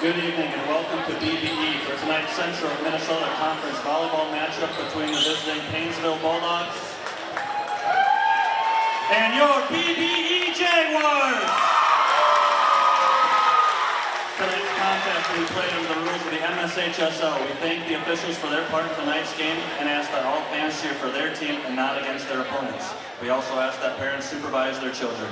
Good evening and welcome to BBE for tonight's Central Minnesota Conference volleyball matchup between the visiting Paynesville Bulldogs and your BBE Jaguars. Tonight's contest will be played under the rules of the MSHSO. We thank the officials for their part in tonight's game and ask that all fans cheer for their team and not against their opponents. We also ask that parents supervise their children.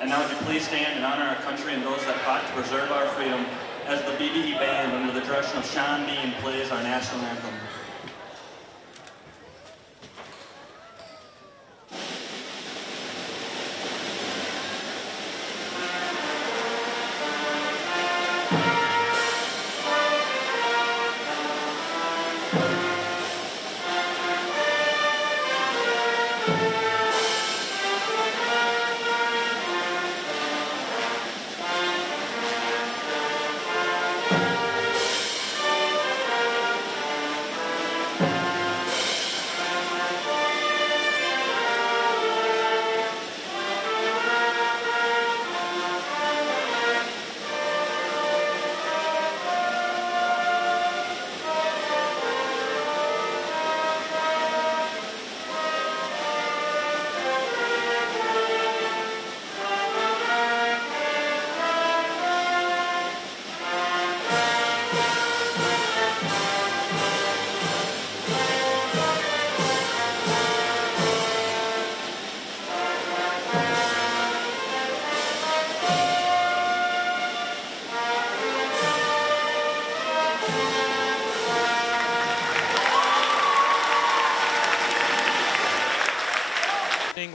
And now would you please stand and honor our country and those that fought to preserve our freedom as the BBE band under the direction of Sean Dean plays our national anthem.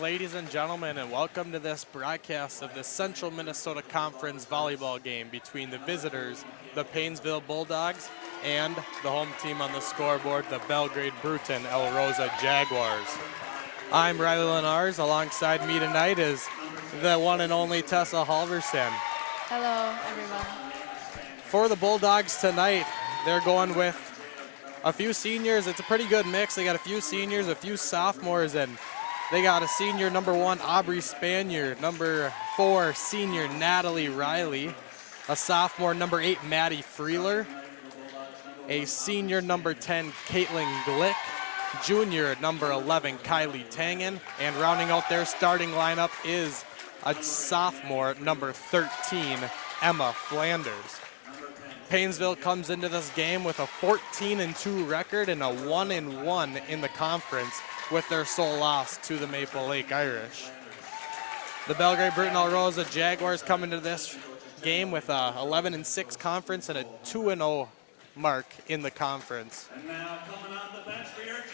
Ladies and gentlemen, and welcome to this broadcast of the Central Minnesota Conference volleyball game between the visitors, the Paynesville Bulldogs, and the home team on the scoreboard, the Belgrade Bruton El Rosa Jaguars. I'm Riley Lenars. Alongside me tonight is the one and only Tessa Halverson. Hello, everyone. For the Bulldogs tonight, they're going with a few seniors. It's a pretty good mix. They got a few seniors, a few sophomores, and they got a senior, number 1, Aubrey Spanier, number 4, senior Natalie Riley, a sophomore, number 8, Maddie Freeler, a senior, number 10, Caitlin Glick, junior, number 11, Kylie Tangen, and rounding out their starting lineup is a sophomore, number 13, Emma Flanders. Paynesville comes into this game with a 14-2 record and a 1-1 in the conference, with their sole loss to the Maple Lake Irish. The Belgrade Bruton El Rosa Jaguars come into this game with a 11-6 conference and a 2-0 mark in the conference.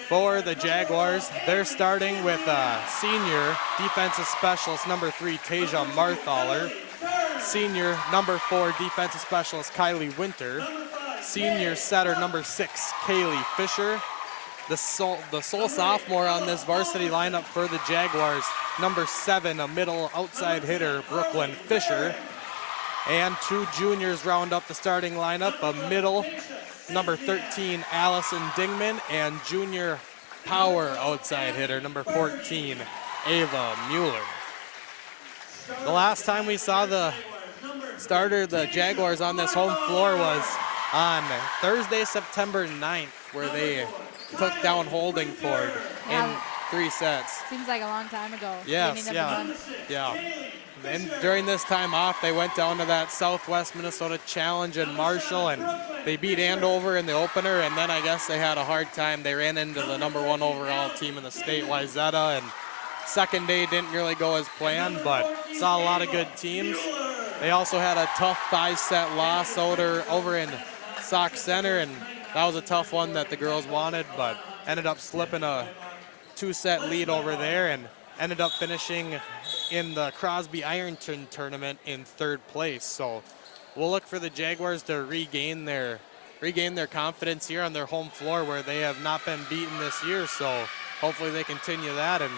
For the Jaguars, they're starting with senior defensive specialist number 3, Tasia Marthaler, senior number 4 defensive specialist Kylie Winter, senior setter number 6, Kaylee Fisher, the sole sophomore on this varsity lineup for the Jaguars, number 7, a middle outside hitter, Brooklyn Fisher. And 2 juniors round up the starting lineup, a middle, number 13, Allison Dingman, and junior power outside hitter, number 14, Ava Mueller. The last time we saw the Jaguars on this home floor was on Thursday, September 9th, where they took down Holdingford in 3 sets. Seems like a long time ago. Yes, yeah. And during this time off, they went down to that Southwest Minnesota Challenge in Marshall, and they beat Andover in the opener, and then I guess they had a hard time. They ran into the number 1 overall team in the state, Wayzata, and second day didn't really go as planned, but saw a lot of good teams. They also had a tough 5-set loss over in Sauk Center, and that was a tough one that the girls wanted, but ended up slipping a 2-set lead over there and ended up finishing in the Crosby Ironton tournament in 3rd place. So we'll look for the Jaguars to regain their confidence here on their home floor, where they have not been beaten this year. So hopefully they continue that and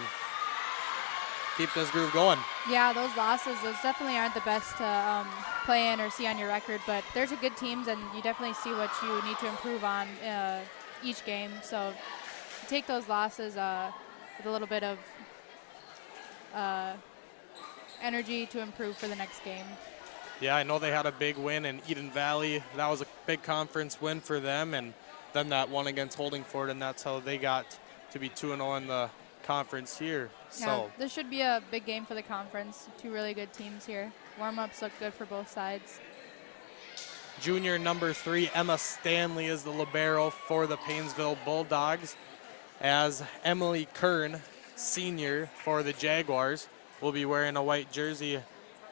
keep this groove going. Yeah, those losses, those definitely aren't the best to play in or see on your record, but they're 2 good teams, and you definitely see what you need to improve on each game. So take those losses with a little bit of energy to improve for the next game. Yeah, I know they had a big win in Eden Valley. That was a big conference win for them, and then that one against Holdingford, and that's how they got to be 2-0 in the conference here. Yeah, So this should be a big game for the conference. Two really good teams here. Warm-ups look good for both sides. junior number 3, Emma Stanley, is the libero for the Paynesville Bulldogs, as Emily Kern, senior for the Jaguars, will be wearing a white jersey,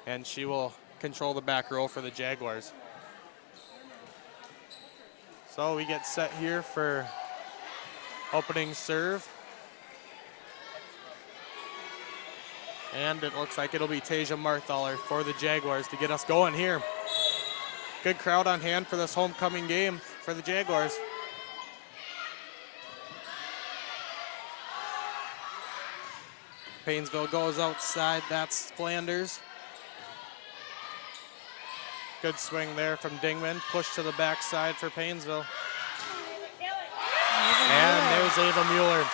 and she will control the back row for the Jaguars. So we get set here for opening serve. And it looks like it'll be Tasia Marthaler for the Jaguars to get us going here. Good crowd on hand for this homecoming game for the Jaguars. Paynesville goes outside, that's Flanders. Good swing there from Dingman, push to the backside for Paynesville. And there's Ava Mueller.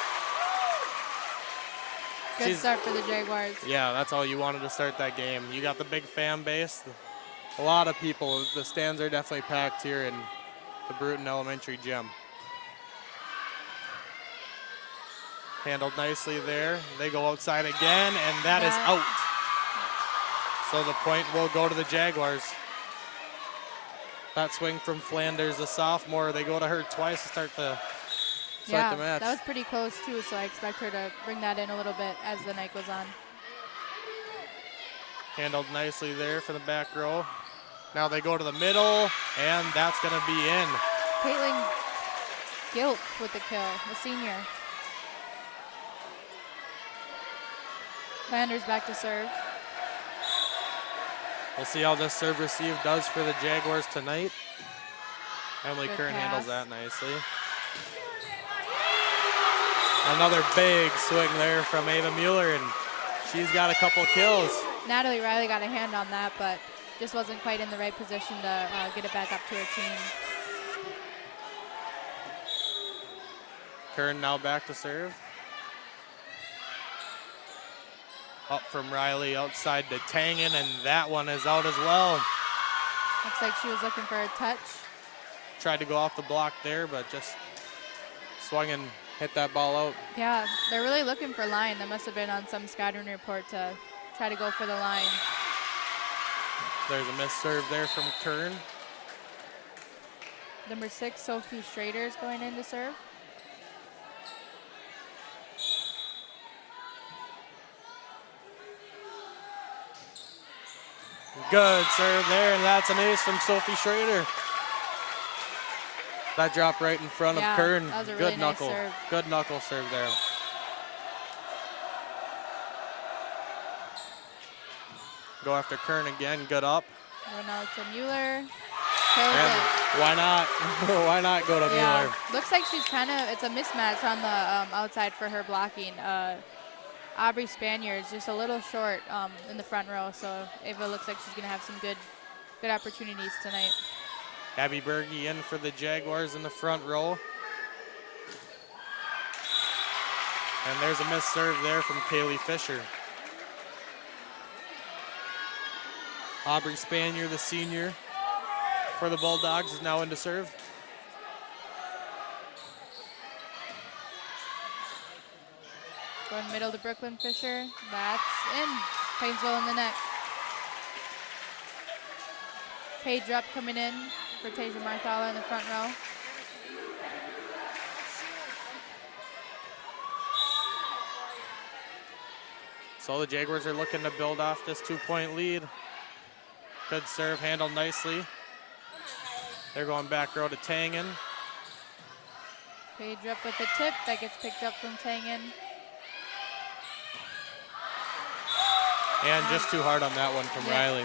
Good start for the Jaguars. Yeah, that's all you wanted to start that game. You got the big fan base, a lot of people. The stands are definitely packed here in the Bruton Elementary Gym. Handled nicely there. They go outside again, and that is out. So the point will go to the Jaguars. That swing from Flanders, the sophomore, they go to her twice to start the match. That was pretty close too, so I expect her to bring that in a little bit as the night goes on. Handled nicely there for the back row. Now they go to the middle, and that's gonna be in. Caitlin Gilk with the kill, the senior. Flanders back to serve. We'll see how this serve receive does for the Jaguars tonight. Emily Good Kern handles pass. that nicely. Another big swing there from Ava Mueller, and she's got a couple kills. Natalie Riley got a hand on that, but just wasn't quite in the right position to get it back up to her team. Kern now back to serve. Up from Riley, outside to Tangen, and that one is out as well. Looks like she was looking for a touch. Tried to go off the block there, but just swung and hit that ball out. Yeah, they're really looking for line. That must have been on some scouting report to try to go for the line. There's a missed serve there from Kern. Number 6, Sophie Schrader is going in to serve. Good serve there, and that's an ace from Sophie Schrader. That dropped right in front of Kern. That was a Good really nice knuckle. serve. Good knuckle serve there. Go after Kern again, good up. Going out to Mueller. Kills And it. why not? Why not go to Mueller? Looks like she's kind of, it's a mismatch on the outside for her blocking. Aubrey Spanier is just a little short in the front row, so Ava looks like she's going to have some good opportunities tonight. Abby Berge in for the Jaguars in the front row. And there's a missed serve there from Kaylee Fisher. Aubrey Spanier, the senior for the Bulldogs, is now in to serve. Going middle to Brooklyn Fisher. That's in. Paynesville in the net. Paige Rupp coming in for Tasia Marthaler in the front row. So the Jaguars are looking to build off this 2-point lead. Good serve, handled nicely. They're going back row to Tangen. Paige Rupp with the tip. That gets picked up from Tangen. And just too hard on that one from Riley.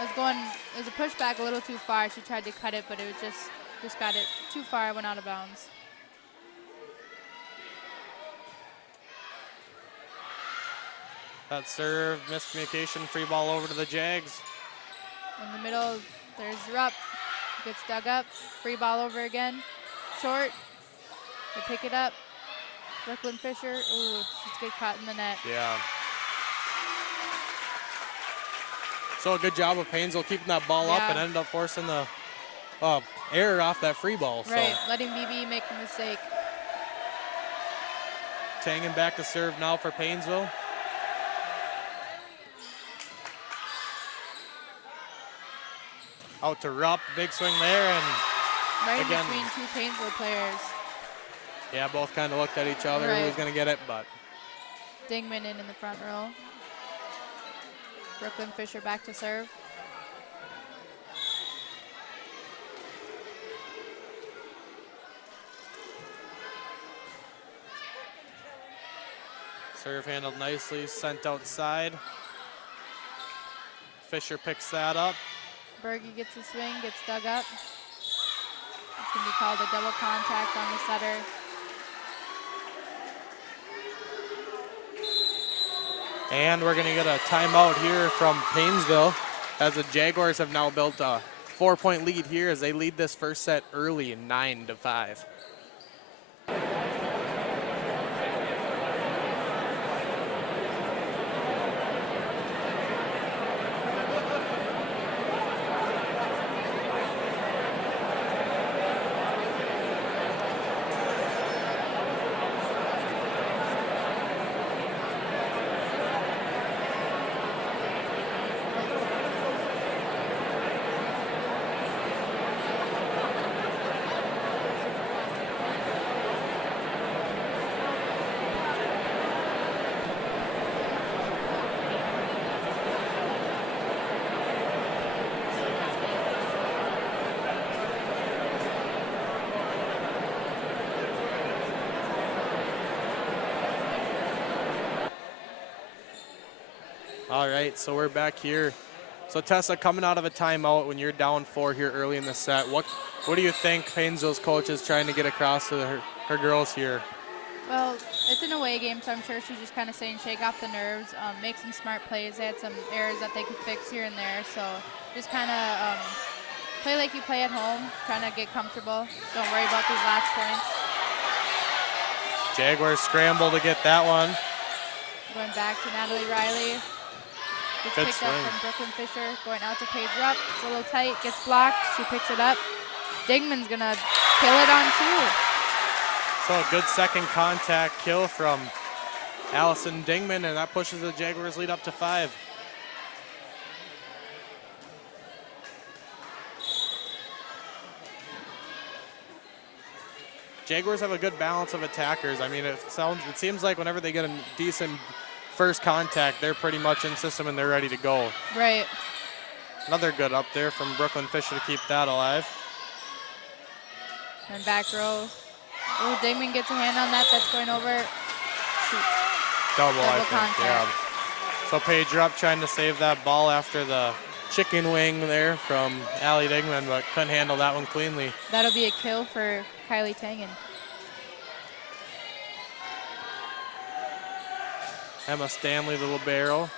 It was a pushback a little too far. She tried to cut it, but it was just got it too far, went out of bounds. That serve, miscommunication, free ball over to the Jags. In the middle, there's Rupp. Gets dug up. Free ball over again. Short. They pick it up. Brooklyn Fisher. Ooh, she's get caught in the net. Yeah. So a good job of Paynesville keeping that ball up and ended up forcing the error off that free ball. Right, So letting BBE make the mistake. Tangen back to serve now for Paynesville. Out to Rupp, big swing there, and Right again, between two Paynesville players. yeah, both kind of looked at each other who was going to get it, but Dingman in the front row. Brooklyn Fisher back to serve. serve handled nicely, sent outside. Fisher picks that up. Berge gets a swing, gets dug up. It's going to be called a double contact on the setter. And we're going to get a timeout here from Paynesville as the Jaguars have now built a 4-point lead here as they lead this first set early, 9-5. All right, so we're back here. So Tessa, coming out of a timeout when you're down 4 here early in the set, what do you think Paynesville's coach is trying to get across to her girls here? Well, it's an away game, so I'm sure she's just kind of saying shake off the nerves, make some smart plays. They had some errors that they could fix here and there, so just kind of play like you play at home, trying to get comfortable. Don't worry about these last points. Jaguars scramble to get that one. Going back to Natalie Riley. Gets Good picked up swing. from Brooklyn Fisher. Going out to Paige Rupp. It's a little tight. Gets blocked. She picks it up. Dingman's going to kill it on 2. So a good second contact kill from Allison Dingman, and that pushes the Jaguars lead up to 5. Jaguars have a good balance of attackers. I mean, it seems like whenever they get a decent first contact, they're pretty much in system and they're ready to go. Right. Another good up there from Brooklyn Fisher to keep that alive. And back row. Oh, Dingman gets a hand on that. That's going over. Shoot. Double, I think, contact. yeah. So Paige Rupp trying to save that ball after the chicken wing there from Allie Dingman, but couldn't handle that one cleanly. That'll be a kill for Kylie Tangen. Emma Stanley, little barrel.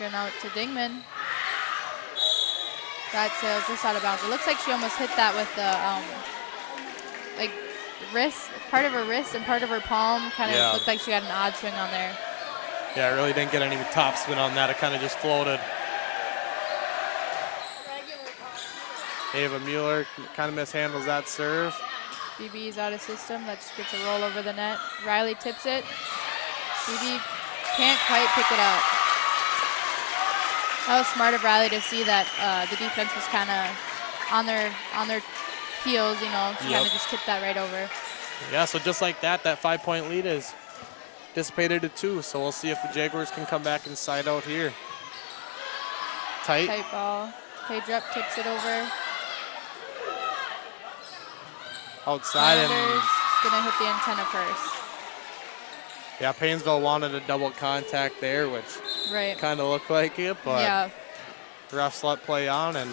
Going out to Dingman. That's just out of bounds. It looks like she almost hit that with the like wrist, part of her wrist and part of her palm. Kind of looked like she had an odd swing on there. Yeah, really didn't get any top spin on that. It kind of just floated. Ava Mueller kind of mishandles that serve. BB's out of system. That just gets a roll over the net. Riley tips it. BB can't quite pick it up. That was smart of Riley to see that the defense was kind of on their heels, you know. She kind of just tipped that right over. Yeah, so just like that, that 5-point lead is dissipated to 2. So we'll see if the Jaguars can come back and side out here. Tight. Tight ball. Paige Rupp tips it over. Outside. Sanders is going to hit the antenna first. Yeah, Paynesville wanted a double contact there, which kind of looked like it, but refs let play on. And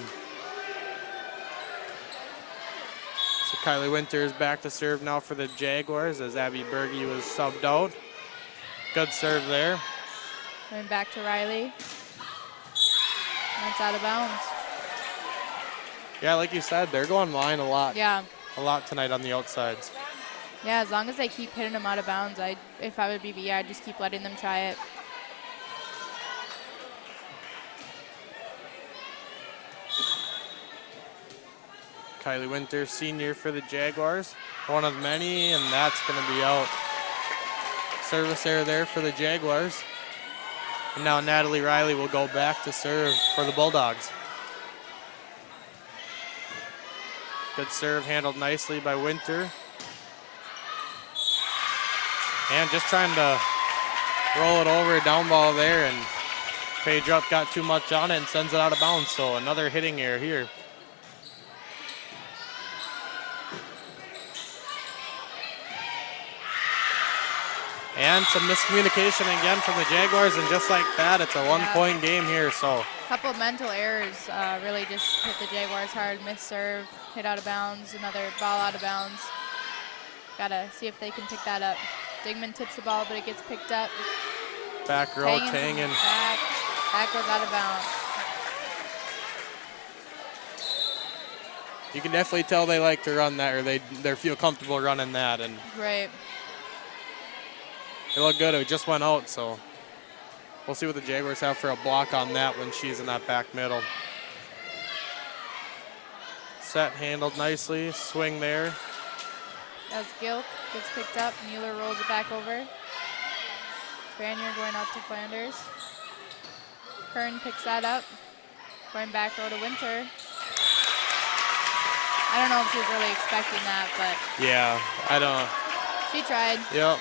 so Kylie Winter is back to serve now for the Jaguars as Abby Berge was subbed out. Good serve there. Going back to Riley. That's out of bounds. Yeah, like you said, they're going line a lot. Yeah. A lot tonight on the outsides. Yeah, as long as they keep hitting them out of bounds, if I would BBE, I'd just keep letting them try it. Kylie Winter, senior for the Jaguars. One of many, and that's going to be out. Service error there for the Jaguars. And now Natalie Riley will go back to serve for the Bulldogs. Good serve, handled nicely by Winter. And just trying to roll it over a down ball there, and Paige Rupp got too much on it and sends it out of bounds, so another hitting error here. And some miscommunication again from the Jaguars, and just like that, it's a one-point game here. So a couple of mental errors really just hit the Jaguars hard. Missed serve, hit out of bounds, another ball out of bounds. Gotta see if they can pick that up. Digman tips the ball, but it gets picked up. Back row, Tangen. Back goes out of bounds. You can definitely tell they like to run that, or they feel comfortable running that, and right. It looked good. It just went out, so we'll see what the Jaguars have for a block on that when she's in that back middle. Set, handled nicely. Swing there. As Gilk gets picked up, Mueller rolls it back over. Spanier going out to Flanders. Kern picks that up. Going back row to Winter. I don't know if she was really expecting that, but. Yeah, I don't. She tried. Yep.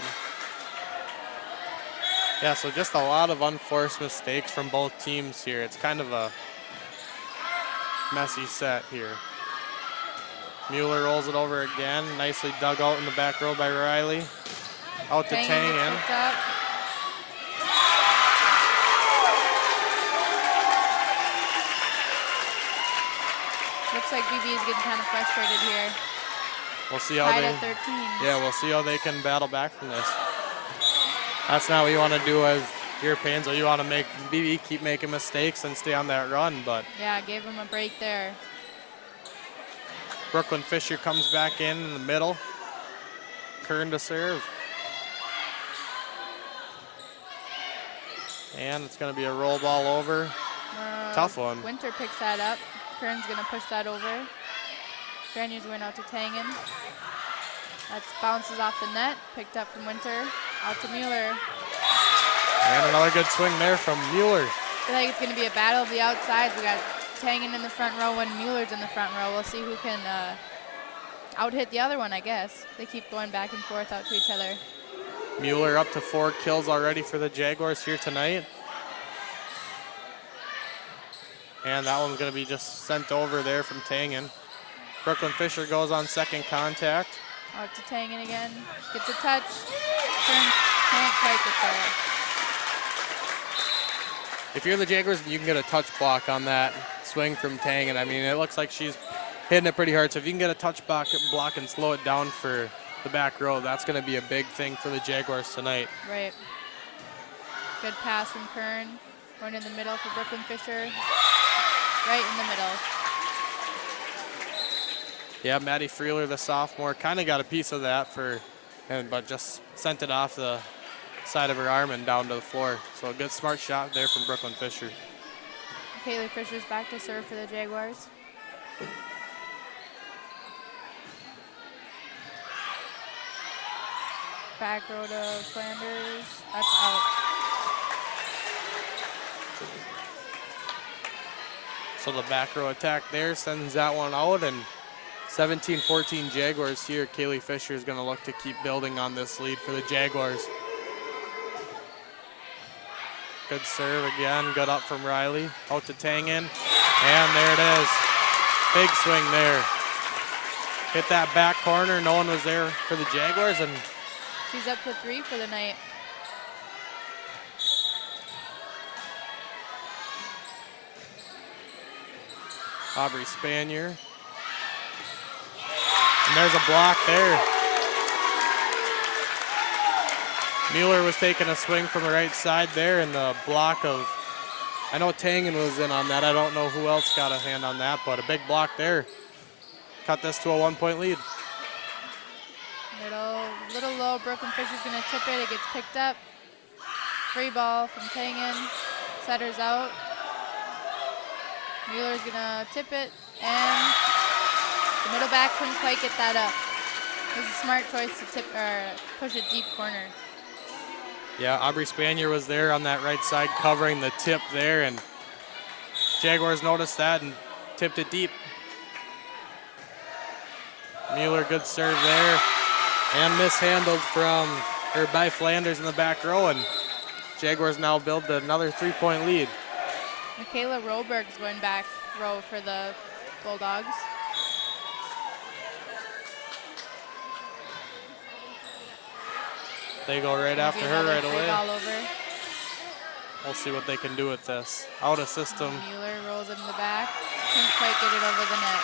Yeah, so just a lot of unforced mistakes from both teams here. It's kind of a messy set here. Mueller rolls it over again. Nicely dug out in the back row by Riley. Out to Tangen. Looks like BBE is getting kind of frustrated here. We'll see how Tied at 13. Yeah, we'll see how they can battle back from this. That's not what you want to do as your Paynesville. You want to make BBE keep making mistakes and stay on that run, but. Yeah, gave him a break there. Brooklyn Fisher comes back in the middle. Kern to serve. And it's going to be a roll ball over. Tough one. Winter picks that up. Kern's going to push that over. Spaniards went out to Tangen. That bounces off the net. Picked up from Winter. Out to Mueller. And another good swing there from Mueller. I feel like it's going to be a battle of the outsides. We got Tangen in the front row and Mueller's in the front row. We'll see who can out-hit the other one, I guess. They keep going back and forth out to each other. Mueller up to 4 kills already for the Jaguars here tonight. And that one's going to be just sent over there from Tangen. Brooklyn Fisher goes on second contact. Out to Tangen again. Gets a touch. Can't quite get there. If you're the Jaguars, you can get a touch block on that swing from Tangen. I mean, it looks like she's hitting it pretty hard. So if you can get a touch block and slow it down for the back row, that's going to be a big thing for the Jaguars tonight. Right. Good pass from Kern. Going in the middle for Brooklyn Fisher. Right in the middle. Yeah, Maddie Freeler, the sophomore, kind of got a piece of that but just sent it off the side of her arm and down to the floor. So a good smart shot there from Brooklyn Fisher. Kaylee Fisher's back to serve for the Jaguars. Back row to Flanders. That's out. So the back row attack there sends that one out, and 17-14 Jaguars here. Kaylee Fisher is going to look to keep building on this lead for the Jaguars. Good serve again, good up from Riley. Out to Tangen, and there it is. Big swing there. Hit that back corner, no one was there for the Jaguars, and she's up to 3 for the night. Aubrey Spanier. And there's a block there. Mueller was taking a swing from the right side there, and the block of, I know Tangen was in on that. I don't know who else got a hand on that, but a big block there. Cut this to a 1-point lead. Little low. Brooklyn Fisher's going to tip it. It gets picked up. Free ball from Tangen. Setter's out. Mueller's going to tip it, and The middle back couldn't quite get that up. It was a smart choice to tip or push it deep corner. Yeah, Aubrey Spanier was there on that right side covering the tip there, and Jaguars noticed that and tipped it deep. Mueller, good serve there, and mishandled by Flanders in the back row, and Jaguars now build another 3-point lead. Michaela Roberg's going back row for the Bulldogs. They go right after her right away. Ball over. We'll see what they can do with this. Out of system. Mueller rolls it in the back. Couldn't quite get it over the net.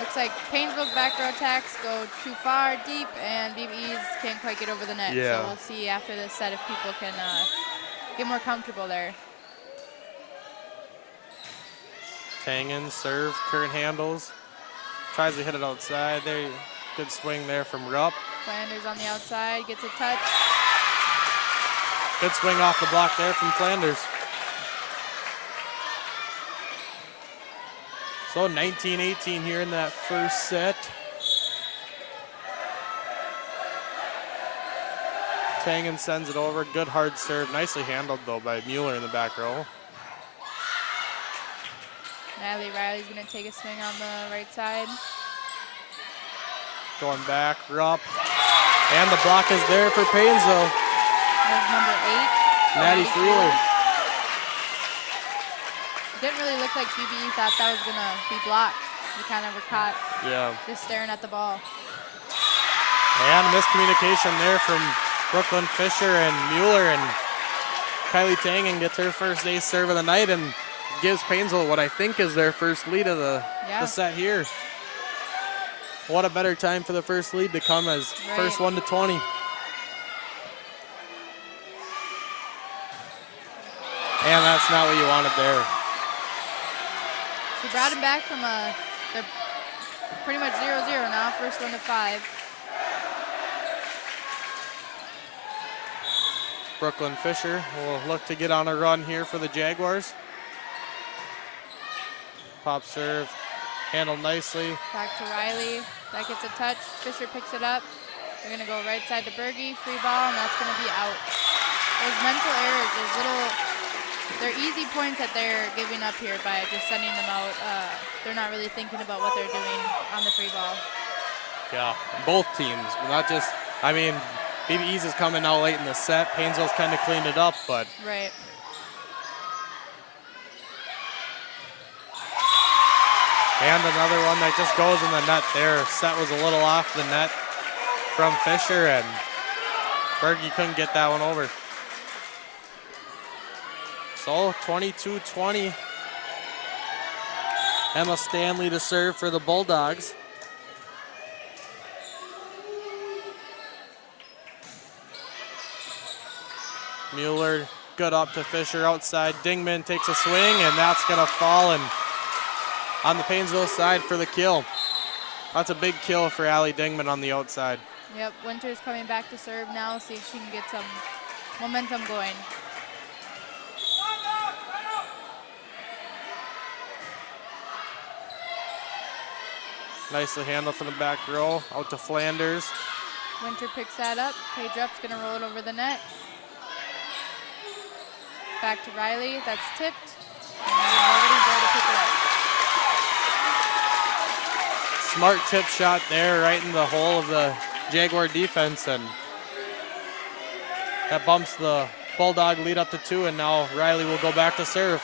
Looks like Paynesville's back row attacks go too far, deep, and BBE's can't quite get over the net. Yeah. So we'll see after this set if people can get more comfortable there. Tangen, serve, Kurt handles. Tries to hit it outside. There, good swing there from Rupp. Flanders on the outside, gets a touch. Good swing off the block there from Flanders. So 19-18 here in that first set. Tangen sends it over. Good hard serve. Nicely handled, though, by Mueller in the back row. Natalie Riley's going to take a swing on the right side. Going back, Rupp. And the block is there for Paynesville. That's number 8. Natty Freeler. It didn't really look like BBE thought that was going to be blocked. They kind of were caught just staring at the ball. And miscommunication there from Brooklyn Fisher and Mueller, and Kylie Tangen gets her first ace serve of the night and gives Paynesville what I think is their first lead of the set here. What a better time for the first lead to come as first 1 to 20. And that's not what you wanted there. She brought him back from they're pretty much 0-0 now, first 1 to 5. Brooklyn Fisher will look to get on a run here for the Jaguars. Pop serve, handled nicely. Back to Riley, that gets a touch. Fisher picks it up. They're gonna go right side to Berge, free ball, and that's gonna be out. Those mental errors, they're easy points that they're giving up here by just sending them out. They're not really thinking about what they're doing on the free ball. Yeah, both teams, not just, I mean, BBE's is coming out late in the set. Paynesville's kind of cleaned it up, but. Right. And another one that just goes in the net there. Set was a little off the net from Fisher, and Berge couldn't get that one over. So 22-20. Emma Stanley to serve for the Bulldogs. Mueller, good up to Fisher outside. Dingman takes a swing, and that's gonna fall and on the Paynesville side for the kill. That's a big kill for Allie Dingman on the outside. Yep, Winter's coming back to serve now, see if she can get some momentum going. Nicely handled from the back row, out to Flanders. Winter picks that up. Paige Rupp's gonna roll it over the net. Back to Riley, that's tipped. And nobody's there to pick it up. Smart tip shot there, right in the hole of the Jaguar defense, and that bumps the Bulldog lead up to 2, and now Riley will go back to serve.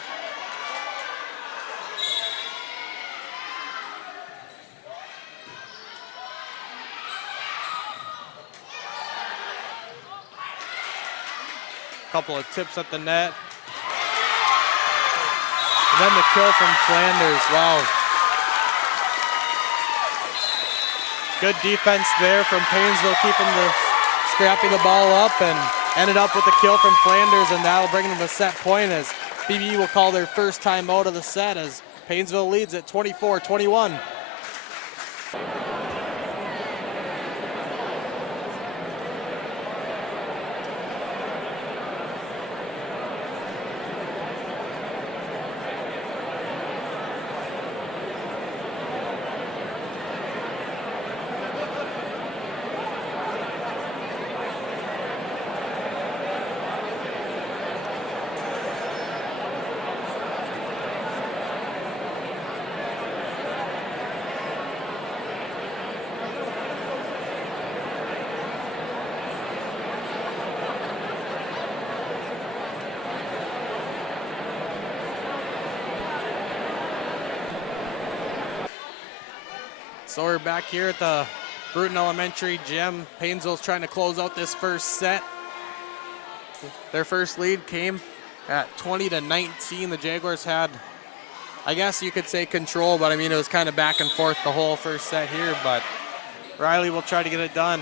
Couple of tips at the net. And then the kill from Flanders, wow. Good defense there from Paynesville, scrapping the ball up, and ended up with the kill from Flanders, and that'll bring them to set point as BBE will call their first time out of the set as Paynesville leads at 24-21. So we're back here at the Bruton Elementary gym. Paynesville's trying to close out this first set. Their first lead came at 20-19. The Jaguars had, I guess you could say, control, but I mean, it was kind of back and forth the whole first set here, but Riley will try to get it done.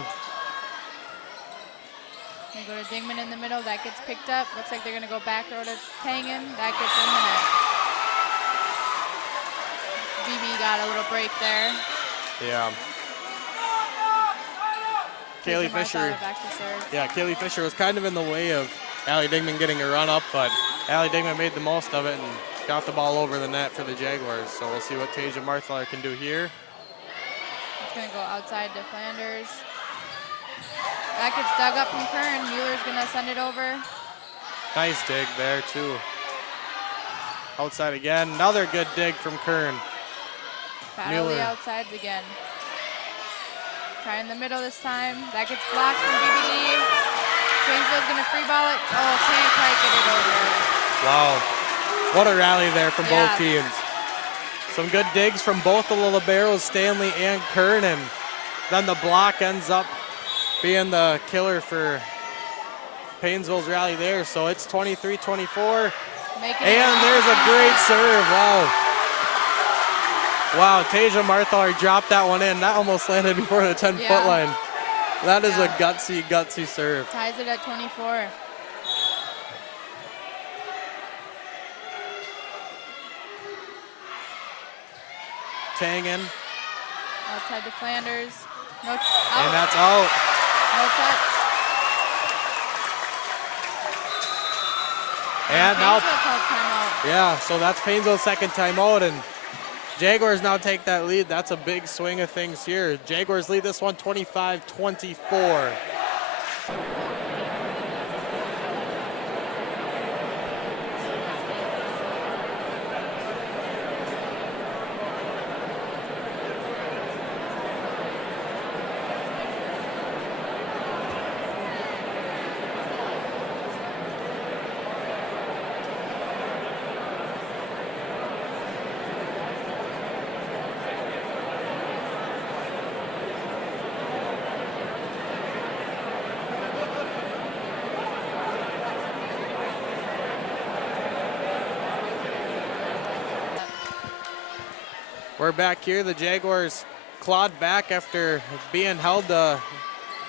They go to Dingman in the middle. That gets picked up. Looks like they're going to go back row to Tangen. That gets in the net. BBE got a little break there. Yeah. Kaylee Fisher. Back to serve. Yeah, Kaylee Fisher was kind of in the way of Allie Dingman getting a run up, but Allie Dingman made the most of it and got the ball over the net for the Jaguars. So we'll see what Tasia Marthaler can do here. It's going to go outside to Flanders. That gets dug up from Kern. Mueller's going to send it over. Nice dig there, too. Outside again. Another good dig from Kern. Battle the outsides again. Try in the middle this time. That gets blocked from BBE. Paynesville's going to free ball it. Oh, can't quite get it over. Wow. What a rally there from both teams. Some good digs from both of the liberos, Stanley and Kern, and then the block ends up being the killer for Paynesville's rally there. So it's 23-24. And there's a great serve. Wow. Wow, Tasia Marthaler dropped that one in. That almost landed before the 10-foot line. That is a gutsy, gutsy serve. Ties it at 24. Tangen. Outside to Flanders. No, out. And that's out. No touch. And now, timeout. yeah, so that's Paynesville's second timeout, and Jaguars now take that lead. That's a big swing of things here. Jaguars lead this one 25-24. We're back here. The Jaguars clawed back after being held to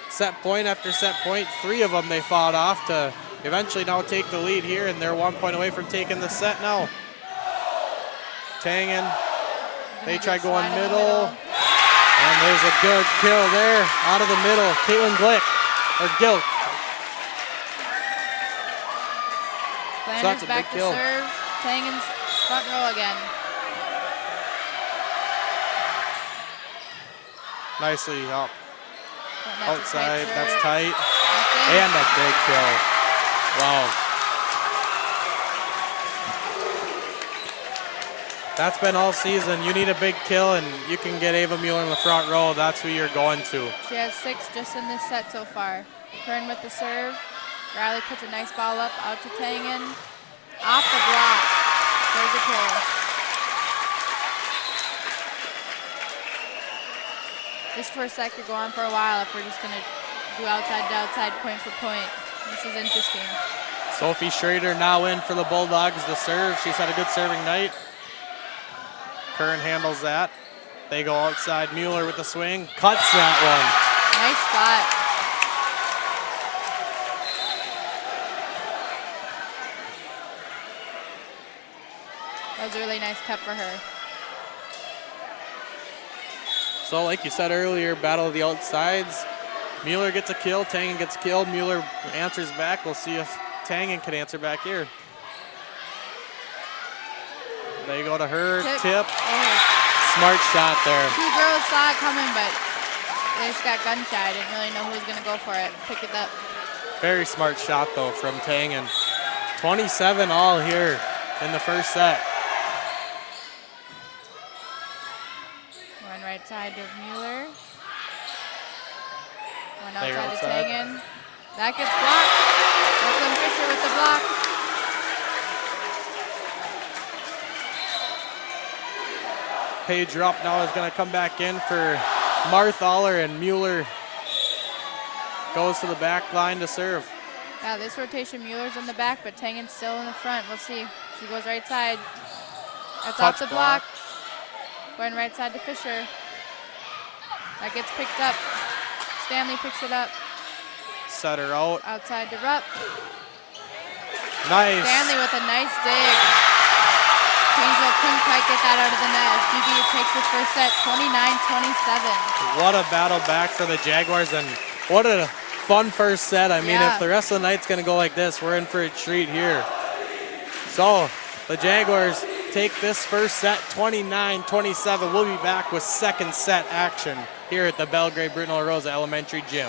set point after set point. 3 of them they fought off to eventually now take the lead here, and they're 1 point away from taking the set now. Tangen, they try going middle, and there's a good kill there out of the middle. Caitlin Gilk. Flanders So that's a back big to kill. serve. Tangen's front row again. Nicely up. That's Outside, that's serve. tight. That's in. And a big kill. Wow. That's been all season. You need a big kill, and you can get Ava Mueller in the front row. That's who you're going to. She has 6 just in this set so far. Kern with the serve. Riley puts a nice ball up out to Tangen. Off the block. There's a kill. This first set could go on for a while if we're just going to do outside to outside, point for point. This is interesting. Sophie Schrader now in for the Bulldogs to serve. She's had a good serving night. Kern handles that. They go outside. Mueller with the swing. Cuts that one. Nice spot. That was a really nice cut for her. So like you said earlier, battle of the outsides. Mueller gets a kill, Tangen gets killed, Mueller answers back. We'll see if Tangen can answer back here. They go to her, tip. Oh. Smart shot there. 2 girls saw it coming, but they just got gun shy. Didn't really know who was gonna go for it. Pick it up. Very smart shot though from Tangen. 27 all here in the first set. One right side to Mueller. One There, outside to outside. Tangen. That gets blocked. Brooklyn Fisher with the block. Page Rupp now is going to come back in for Marthaler, and Mueller goes to the back line to serve. Yeah, this rotation, Mueller's in the back, but Tangen's still in the front. We'll see. She goes right side. That's Touch off the block. Going right side to Fisher. That gets picked up. Stanley picks it up. Set her out. Outside to Rupp. Nice. Stanley with a nice dig. Paynesville couldn't quite get that out of the net as BBE takes the first set, 29-27. What a battle back for the Jaguars, and what a fun first set. I mean, if the rest of the night's going to go like this, we're in for a treat here. So the Jaguars take this first set, 29-27. We'll be back with second set action here at the Belgrade Bruno Rosa Elementary Gym.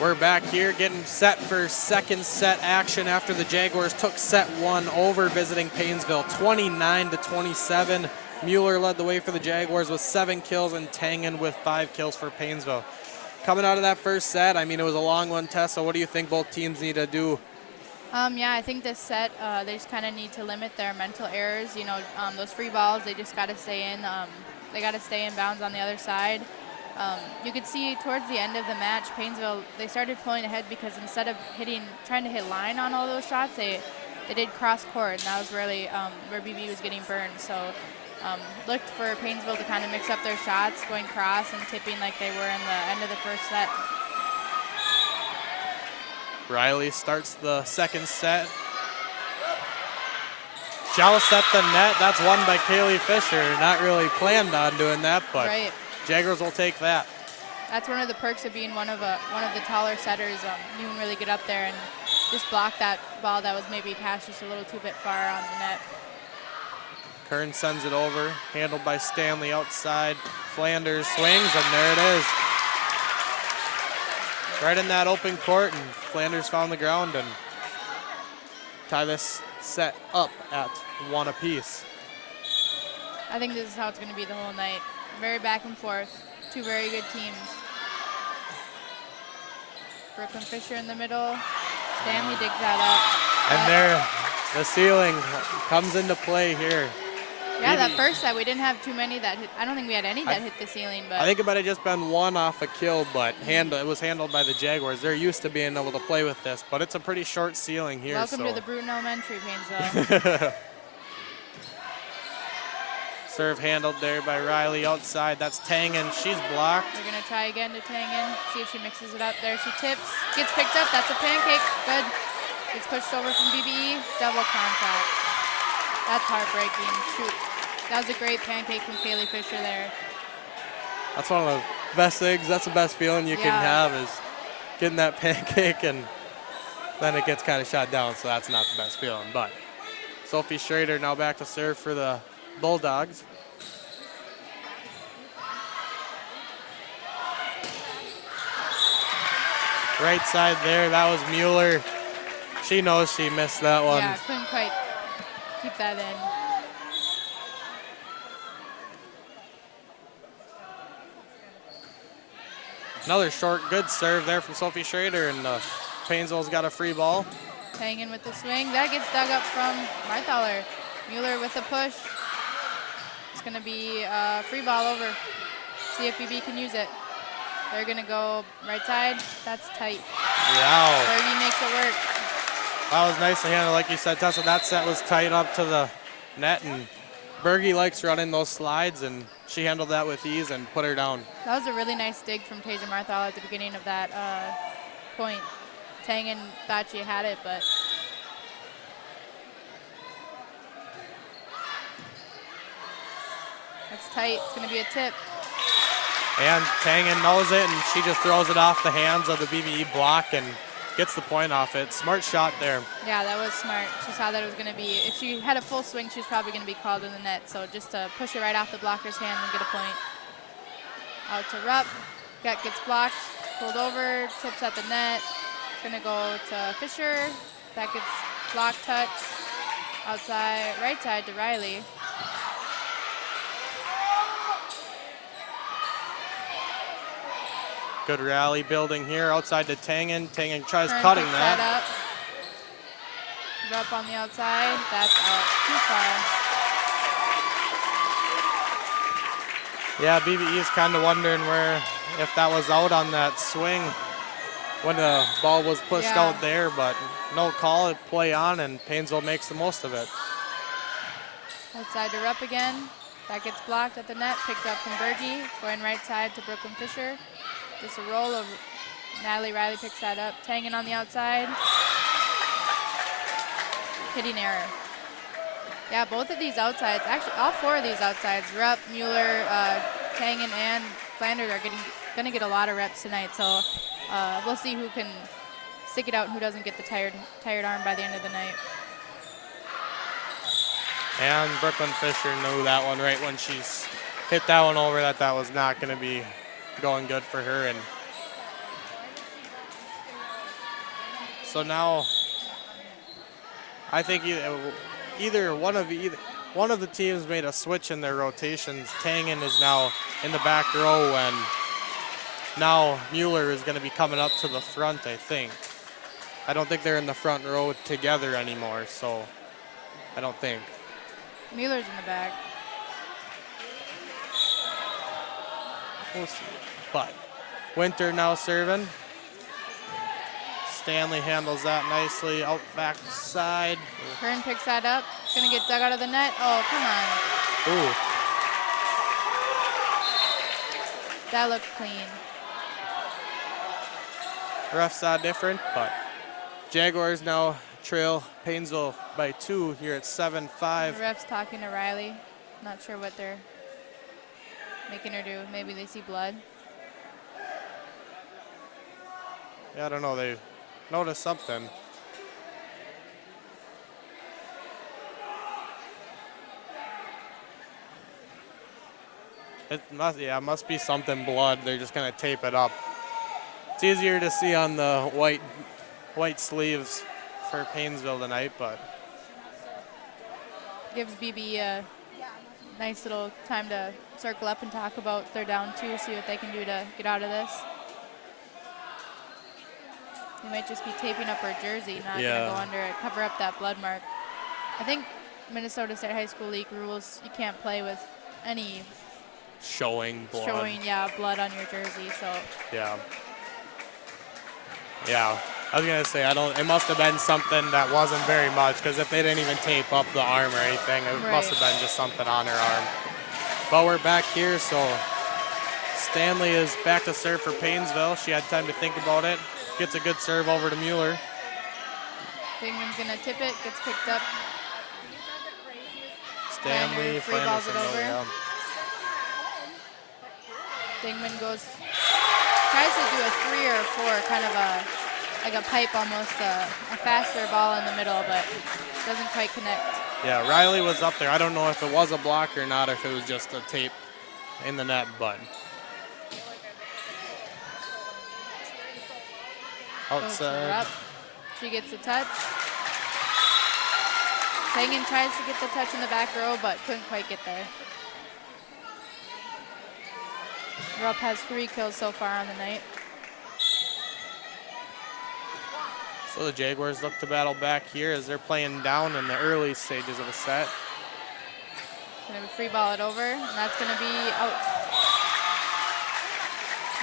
We're back here getting set for second set action after the Jaguars took set one over visiting Paynesville, 29-27. Mueller led the way for the Jaguars with 7 kills and Tangen with 5 kills for Paynesville. Coming out of that first set, I mean, it was a long one, Tessa. What do you think both teams need to do? Yeah, I think this set, they just kind of need to limit their mental errors. You know, those free balls, they just got to stay in. They got to stay in bounds on the other side. You could see towards the end of the match, Paynesville, they started pulling ahead because instead of trying to hit line on all those shots, they did cross court, and that was really where BBE was getting burned. So looked for Paynesville to kind of mix up their shots, going cross and tipping like they were in the end of the first set. Riley starts the second set. Jealous at the net. That's won by Kaylee Fisher. Not really planned on doing that, but Right. Jaguars will take that. That's one of the perks of being one of the taller setters. You can really get up there and just block that ball that was maybe passed just a little too bit far on the net. Kern sends it over, handled by Stanley outside. Flanders swings, and there it is. Right in that open court, and Flanders found the ground and tie this set up at 1 apiece. I think this is how it's going to be the whole night. Very back and forth. Two very good teams. Brooklyn Fisher in the middle. Stanley digs that up. And there, the ceiling comes into play here. Yeah, that first set, we didn't have too many that hit. I don't think we had any that hit the ceiling. But I think it might have just been one off a kill, but it was handled by the Jaguars. They're used to being able to play with this, but it's a pretty short ceiling here. Welcome to the Bruton Elementary, Paynesville. Serve handled there by Riley outside. That's Tangen. She's blocked. We're going to try again to Tangen. See if she mixes it up. There she tips. Gets picked up. That's a pancake. Good. Gets pushed over from BBE. Double contact. That's heartbreaking. Shoot. That was a great pancake from Kaylee Fisher there. That's one of the best things. That's the best feeling you can have is getting that pancake, and then it gets kind of shot down, so that's not the best feeling. But Sophie Schrader now back to serve for the Bulldogs. Right side there, that was Mueller. She knows she missed that one. Yeah, couldn't quite keep that in. Another short, good serve there from Sophie Schrader, and Paynesville's got a free ball. Hanging with the swing. That gets dug up from Marthaler. Mueller with the push. It's going to be a free ball over. See if BB can use it. They're going to go right side. That's tight. Wow. Bergie makes it work. That was nice to handle, like you said, Tessa. That set was tight up to the net, and Bergie likes running those slides, and she handled that with ease and put her down. That was a really nice dig from Tasia Marthal at the beginning of that point. Tangen thought she had it, but that's tight. It's going to be a tip. And Tangen knows it, and she just throws it off the hands of the BBE block and gets the point off it. Smart shot there. Yeah, that was smart. She saw that it was going to be, if she had a full swing, she was probably going to be called in the net. So just to push it right off the blocker's hand and get a point. Out to Rupp. Gut gets blocked, pulled over, tips at the net. It's going to go to Fisher. That gets block touch. Outside, right side to Riley. Good rally building here outside to Tangen. Tangen tries Kern cutting picks that. up. Rupp on the outside. That's out. Too far. Yeah, BBE is kind of wondering if that was out on that swing when the ball was pushed out there, but no call, play on, and Paynesville makes the most of it. Outside to Rupp again. That gets blocked at the net, picked up from Bergie. Going right side to Brooklyn Fisher. Just a roll of Natalie Riley picks that up. Tangen on the outside. Hitting error. Yeah, both of these outsides, actually all four of these outsides, Rupp, Mueller, Tangen, and Flanders are going to get a lot of reps tonight. So we'll see who can stick it out and who doesn't get the tired arm by the end of the night. And Brooklyn Fisher knew that one right when she's hit that one over, that was not going to be going good for her. And so now I think either one of the teams made a switch in their rotations. Tangen is now in the back row, and now Mueller is going to be coming up to the front, I think. I don't think they're in the front row together anymore, so I don't think. Mueller's in the back. We'll see. But Winter now serving. Stanley handles that nicely out back side. Kern picks that up. It's going to get dug out of the net. Oh, come on. Ooh. That looked clean. Refs saw different, but Jaguars now trail Paynesville by 2 here at 7-5. The ref's talking to Riley. Not sure what they're making her do. Maybe they see blood. Yeah, I don't know. They noticed something. It must be something blood. They're just gonna tape it up. It's easier to see on the white sleeves for Paynesville tonight, but Gives BB a nice little time to circle up and talk about their down 2, see what they can do to get out of this. They might just be taping up her jersey, not going to go under it, cover up that blood mark. I think Minnesota State High School League rules, you can't play with any showing blood. Blood on your jersey. So yeah. I was gonna say it must have been something that wasn't very much, because if they didn't even tape up the arm or anything, it must have been just something on her arm. But we're back here, so Stanley is back to serve for Paynesville. She had time to think about it. Gets a good serve over to Mueller. Dingman's gonna tip it, gets picked up. Stanley free balls it over. Yeah. Dingman tries to do a 3 or a 4, kind of like a pipe almost, a faster ball in the middle, but doesn't quite connect. Yeah, Riley was up there. I don't know if it was a block or not, or if it was just a tape in the net, but outside. She gets a touch. Tangen tries to get the touch in the back row, but couldn't quite get there. Rupp has 3 kills so far on the night. So the Jaguars look to battle back here as they're playing down in the early stages of the set. Gonna free ball it over, and that's gonna be out.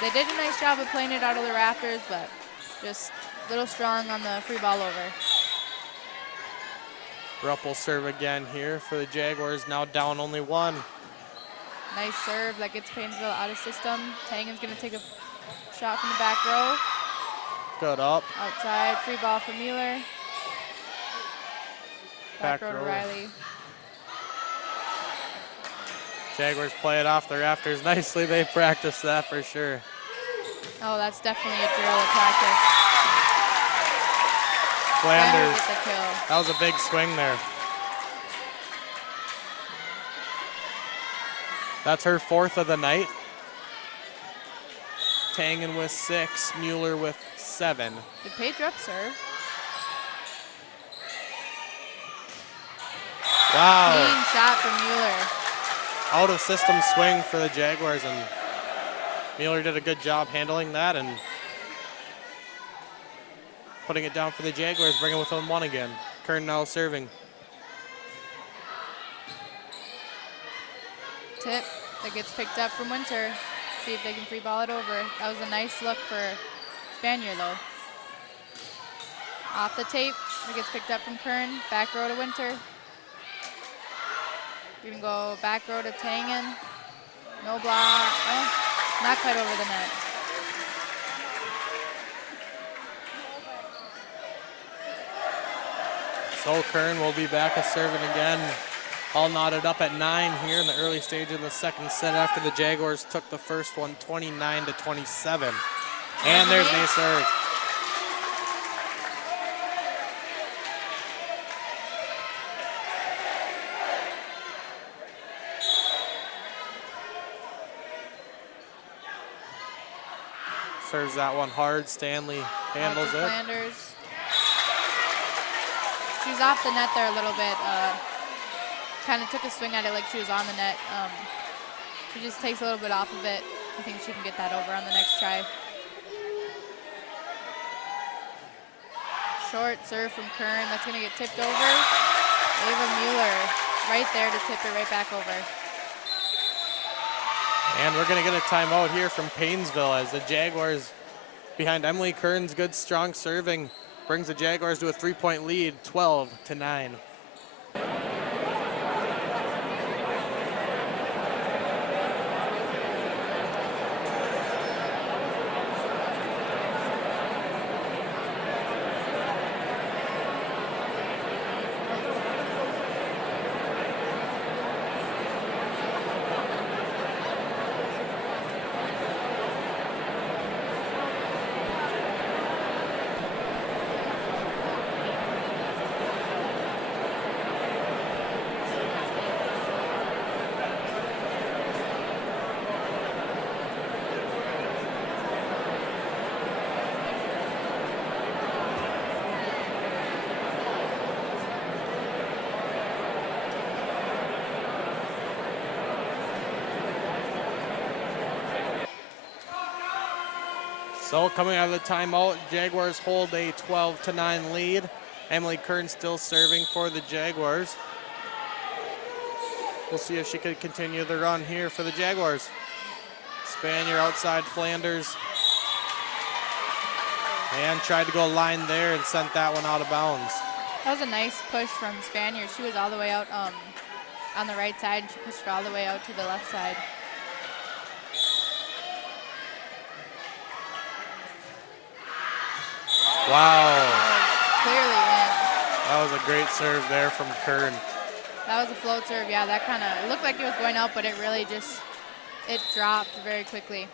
They did a nice job of playing it out of the rafters, but just a little strong on the free ball over. Rupp will serve again here for the Jaguars, now down only 1. Nice serve that gets Paynesville out of system. Tangen's gonna take a shot from the back row. Good up. Outside, free ball for Mueller. Back row to Riley. Jaguars play it off the rafters nicely. They practiced that for sure. Oh, that's definitely a drill at practice. Flanders. With the kill. That was a big swing there. That's her 4th of the night. Tangen with 6, Mueller with 7. Good page up serve. Wow. Clean shot from Mueller. Out of system swing for the Jaguars, and Mueller did a good job handling that and putting it down for the Jaguars, bringing it within 1 again. Kern now serving. Tip that gets picked up from Winter. See if they can free ball it over. That was a nice look for Spanier though. Off the tape, it gets picked up from Kern. Back row to Winter. We can go back row to Tangen. No block. Oh, not quite over the net. So Kern will be back a serving again. All knotted up at 9 here in the early stage of the second set after the Jaguars took the first one 29-27. And there's an ace serve. Serves that one hard. Stanley handles it. Flanders. She was off the net there a little bit. Kind of took a swing at it like she was on the net. She just takes a little bit off of it. I think she can get that over on the next try. Short serve from Kern. That's going to get tipped over. Ava Mueller right there to tip it right back over. And we're going to get a timeout here from Paynesville as the Jaguars, behind Emily Kern's good, strong serving, brings the Jaguars to a 3-point lead, 12-9. So coming out of the timeout, Jaguars hold a 12-9 lead. Emily Kern still serving for the Jaguars. We'll see if she could continue the run here for the Jaguars. Spanier outside Flanders. And tried to go line there and sent that one out of bounds. That was a nice push from Spanier. She was all the way out on the right side, and she pushed it all the way out to the left side. Wow. Clearly in. That was a great serve there from Kern. That was a float serve. Yeah, that kind of looked like it was going out, but it really just, it dropped very quickly.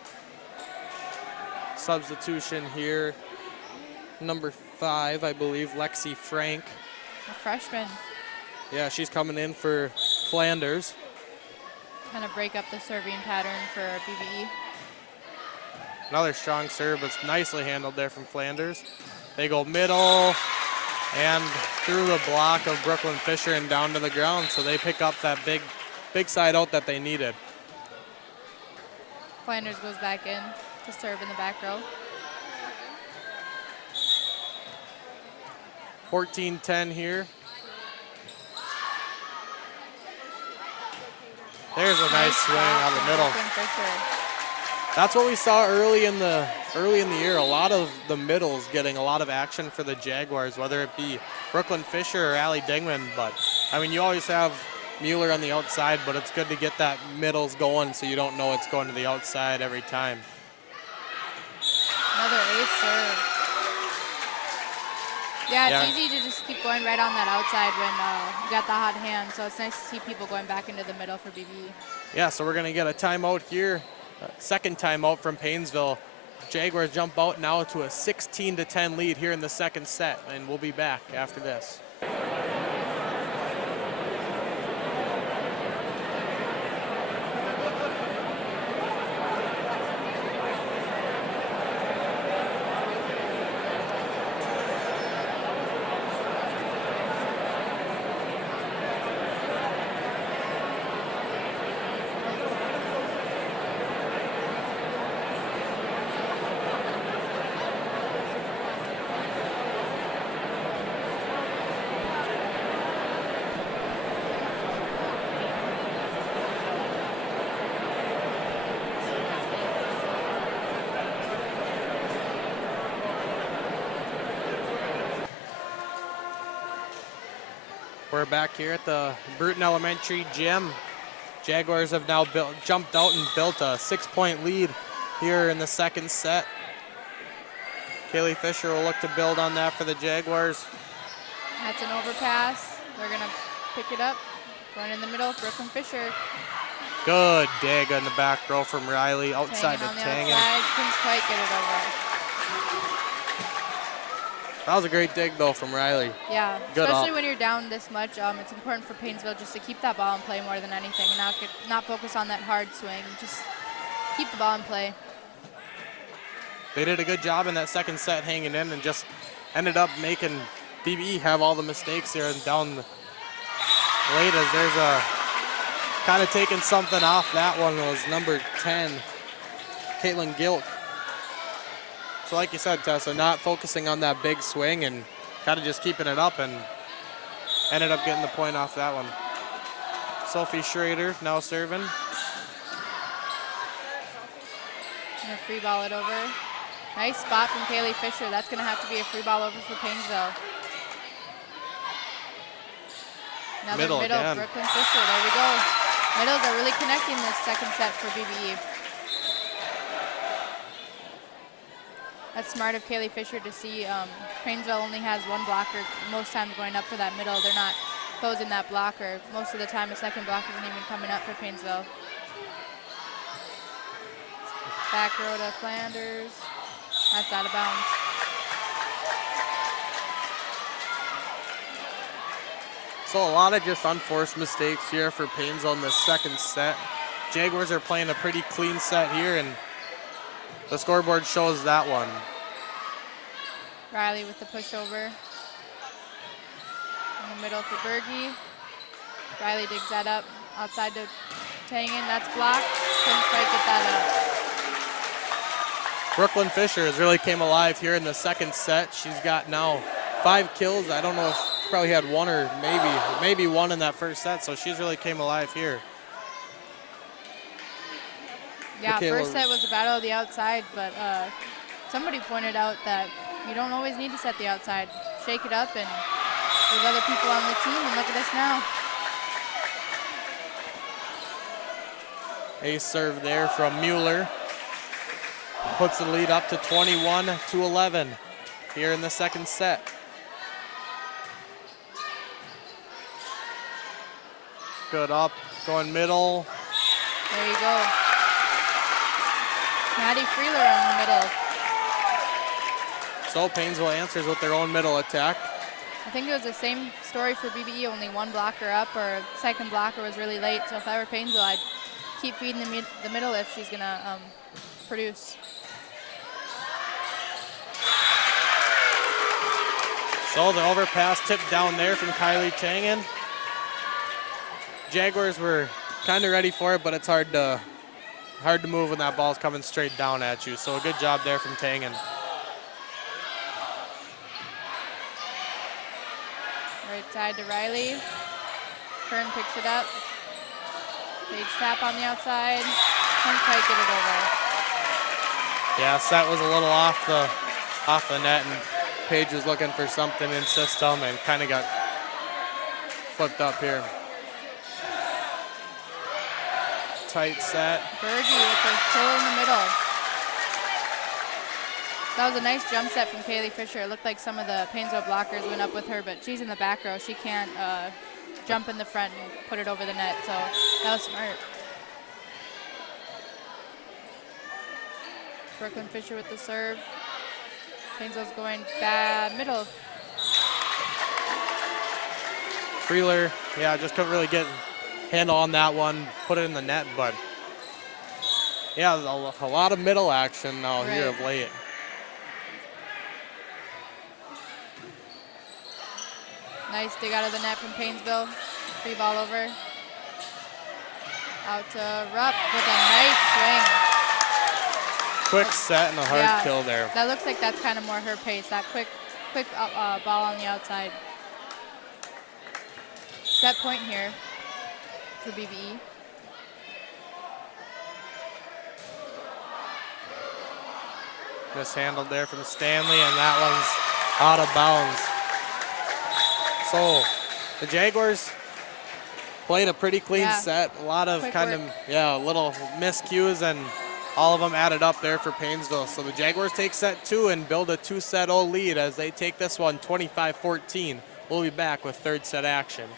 Substitution here. Number 5, I believe, Lexi Frank. A freshman. Yeah, she's coming in for Flanders. Kind of break up the serving pattern for BBE. Another strong serve, but it's nicely handled there from Flanders. They go middle and through the block of Brooklyn Fisher and down to the ground, so they pick up that big side out that they needed. Flanders goes back in to serve in the back row. 14-10 here. There's a nice swing out the middle. That's what we saw early in the year. A lot of the middles getting a lot of action for the Jaguars, whether it be Brooklyn Fisher or Allie Dingman. But I mean, you always have Mueller on the outside, but it's good to get that middles going so you don't know it's going to the outside every time. Another ace serve. Yeah, it's easy to just keep going right on that outside when you got the hot hand. So it's nice to see people going back into the middle for BBE. Yeah, so we're going to get a timeout here. Second timeout from Paynesville. Jaguars jump out now to a 16-10 lead here in the second set, and we'll be back after this. We're back here at the Bruton Elementary gym. Jaguars have now jumped out and built a 6-point lead here in the second set. Kaylee Fisher will look to build on that for the Jaguars. That's an overpass. They're going to pick it up. Going in the middle, Brooklyn Fisher. Good dig in the back row from Riley. Outside to Tangen. Couldn't quite get it over. That was a great dig, though, from Riley. Yeah, good especially when you're down this much. It's important for Paynesville just to keep that ball in play more than anything and not focus on that hard swing. Just keep the ball in play. They did a good job in that second set hanging in and just ended up making BBE have all the mistakes here and down the late as there's a kind of taking something off that one was number 10, Caitlin Gilk. So like you said, Tessa, not focusing on that big swing and kind of just keeping it up and ended up getting the point off that one. Sophie Schrader now serving. Gonna free ball it over. Nice spot from Kaylee Fisher. That's gonna have to be a free ball over for Paynesville. Another middle again. Brooklyn Fisher, there we go. Middles are really connecting this second set for BBE. That's smart of Kaylee Fisher to see Paynesville only has one blocker most times going up for that middle. They're not closing that blocker. Most of the time, a second blocker isn't even coming up for Paynesville. Back row to Flanders. That's out of bounds. So a lot of just unforced mistakes here for Paynesville in the second set. Jaguars are playing a pretty clean set here, and the scoreboard shows that one. Riley with the pushover. In the middle for Berge. Riley digs that up. Outside to Tangen. That's blocked. Couldn't quite get that up. Brooklyn Fisher has really came alive here in the second set. She's got now 5 kills. I don't know if she probably had one or maybe one in that first set, so she's really came alive here. Yeah, first set was a battle of the outside, but somebody pointed out that you don't always need to set the outside. Shake it up, and there's other people on the team, and look at us now. Ace serve there from Mueller. Puts the lead up to 21-11 here in the second set. Good up, going middle. There you go. Maddie Freeler on the middle. So Paynesville answers with their own middle attack. I think it was the same story for BBE, only one blocker up, or second blocker was really late. So if I were Paynesville, I'd keep feeding the middle if she's gonna produce. So the overpass tipped down there from Kylie Tangen. Jaguars were kind of ready for it, but it's hard to move when that ball's coming straight down at you. So a good job there from Tangen. Right side to Riley. Kern picks it up. Page tap on the outside. Can't quite get it over. Yeah, set was a little off the net, and Paige was looking for something in system and kind of got flipped up here. Tight set. Bergie with her kill in the middle. That was a nice jump set from Kaylee Fisher. It looked like some of the Paynesville blockers went up with her, but she's in the back row. She can't jump in the front and put it over the net, so that was smart. Brooklyn Fisher with the serve. Paynesville's going bad middle. Freeler, yeah, just couldn't really get handle on that one, put it in the net, but yeah, a lot of middle action now here of late. Nice dig out of the net from Paynesville. Free ball over. Out to Rupp with a nice swing. Quick set and a hard kill there. That looks like that's kind of more her pace, that quick ball on the outside. Set point here for BBE. Mishandled there from Stanley, and that one's out of bounds. So the Jaguars played a pretty clean set. A lot of little miscues, and all of them added up there for Paynesville. So the Jaguars take set 2 and build a 2-0 lead as they take this one 25-14. We'll be back with third set action.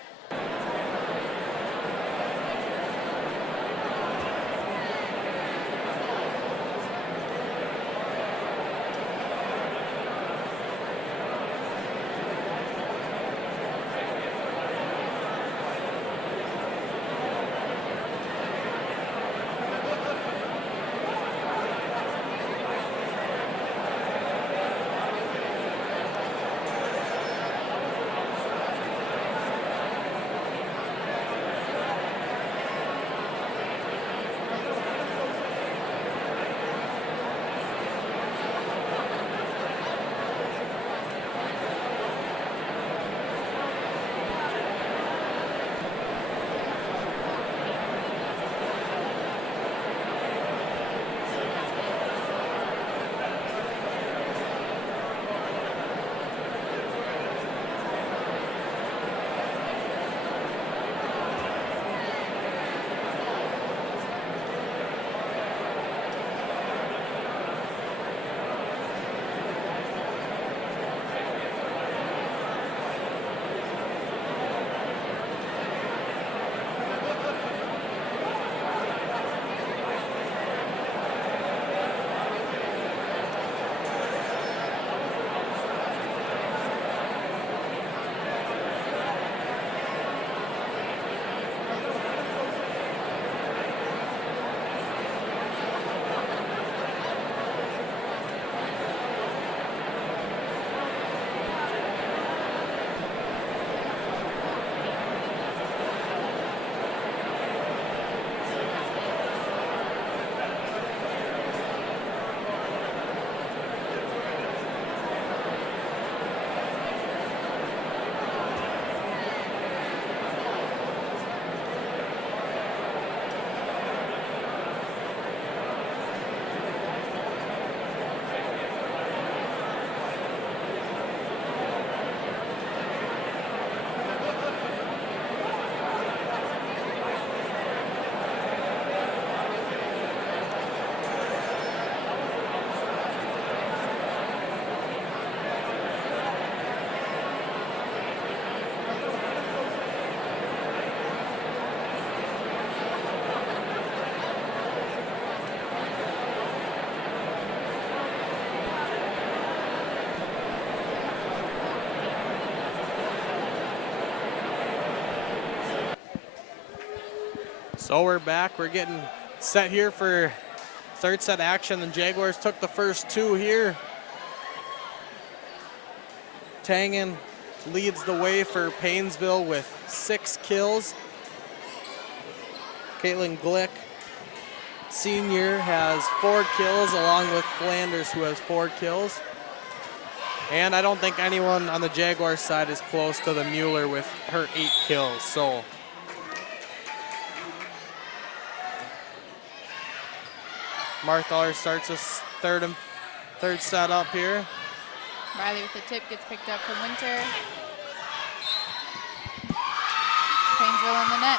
So we're back. We're getting set here for third set action. The Jaguars took the first two here. Tangen leads the way for Paynesville with 6 kills. Caitlin Glick, senior, has 4 kills, along with Flanders, who has 4 kills. And I don't think anyone on the Jaguars side is close to the Mueller with her 8 kills. So Marthaler starts us third set up here. Riley with the tip gets picked up from Winter. Paynesville in the net.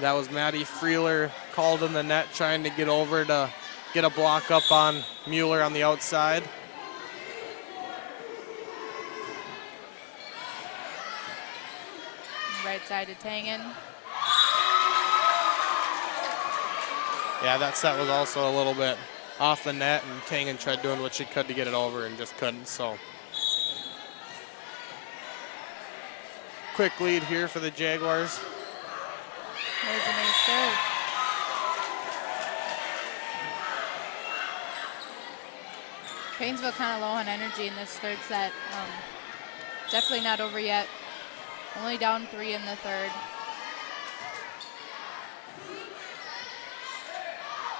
That was Maddie Freeler called in the net, trying to get over to get a block up on Mueller on the outside. Right side to Tangen. Yeah, that set was also a little bit off the net, and Tangen tried doing what she could to get it over and just couldn't. So quick lead here for the Jaguars. There's an ace serve. Paynesville kind of low on energy in this third set. Definitely not over yet. Only down 3 in the third.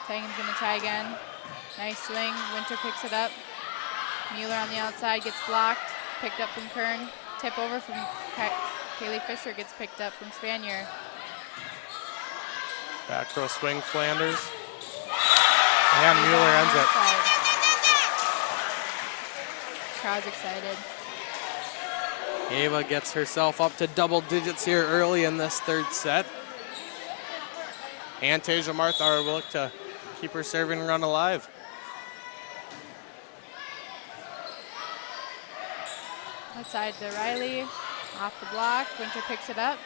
Tangen's gonna try again. Nice swing. Winter picks it up. Mueller on the outside gets blocked. Picked up from Kern. Tip over from Kaylee Fisher gets picked up from Spanier. Back row swing, Flanders. And Mueller ends it. Crowd's excited. Ava gets herself up to double digits here early in this third set. And Tasia Marthaler will look to keep her serving run alive. Outside to Riley. Off the block. Winter picks it up.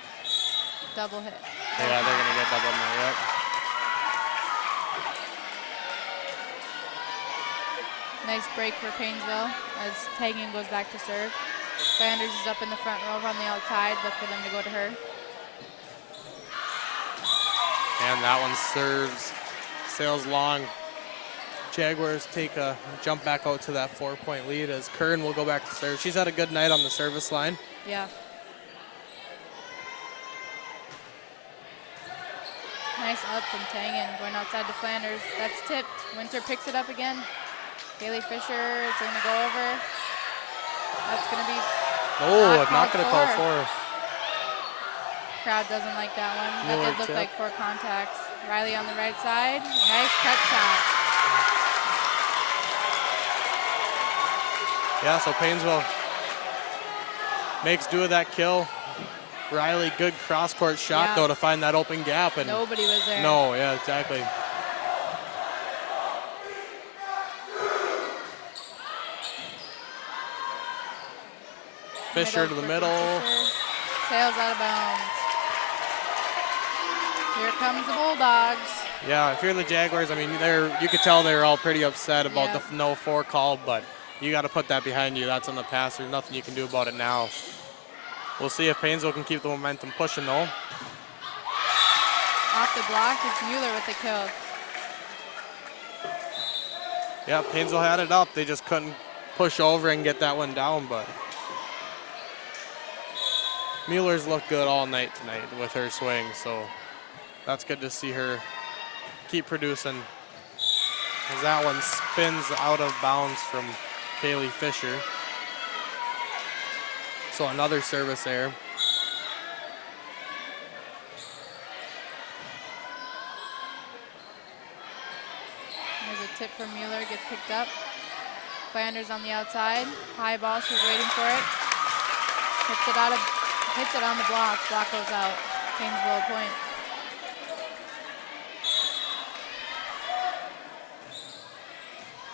Double hit. Yeah, they're going to get double now, yep. Nice break for Paynesville as Tangen goes back to serve. Flanders is up in the front row on the outside. Look for them to go to her. And that one serves, sails long. Jaguars take a jump back out to that 4-point lead as Kern will go back to serve. She's had a good night on the service line. Yeah. Nice up from Tangen, going outside to Flanders. That's tipped. Winter picks it up again. Kaylee Fisher is going to go over. That's going to be not going to call for. Crowd doesn't like that one. That Mueller did look tip. like 4 contacts. Riley on the right side. Nice cut shot. Yeah, so Paynesville makes do with that kill. Riley, good cross-court shot, Yeah. though, to find that open gap. And Nobody was there. no, yeah, exactly. Fisher to the for middle. Fisher. Sails out of bounds. Here comes the Bulldogs. Yeah, if you're the Jaguars, I mean, you could tell they're all pretty upset about Yeah. the no 4 call, but you got to put that behind you. That's in the past. There's nothing you can do about it now. We'll see if Paynesville can keep the momentum pushing, though. Off the block is Mueller with the kill. Yeah, Paynesville had it up. They just couldn't push over and get that one down, but Mueller's looked good all night tonight with her swing, so that's good to see her keep producing. As that one spins out of bounds from Kaylee Fisher. So another service error. There's a tip from Mueller, gets picked up. Flanders on the outside. High ball, she's waiting for it. Hits it on the block. Block goes out. Paynesville a point.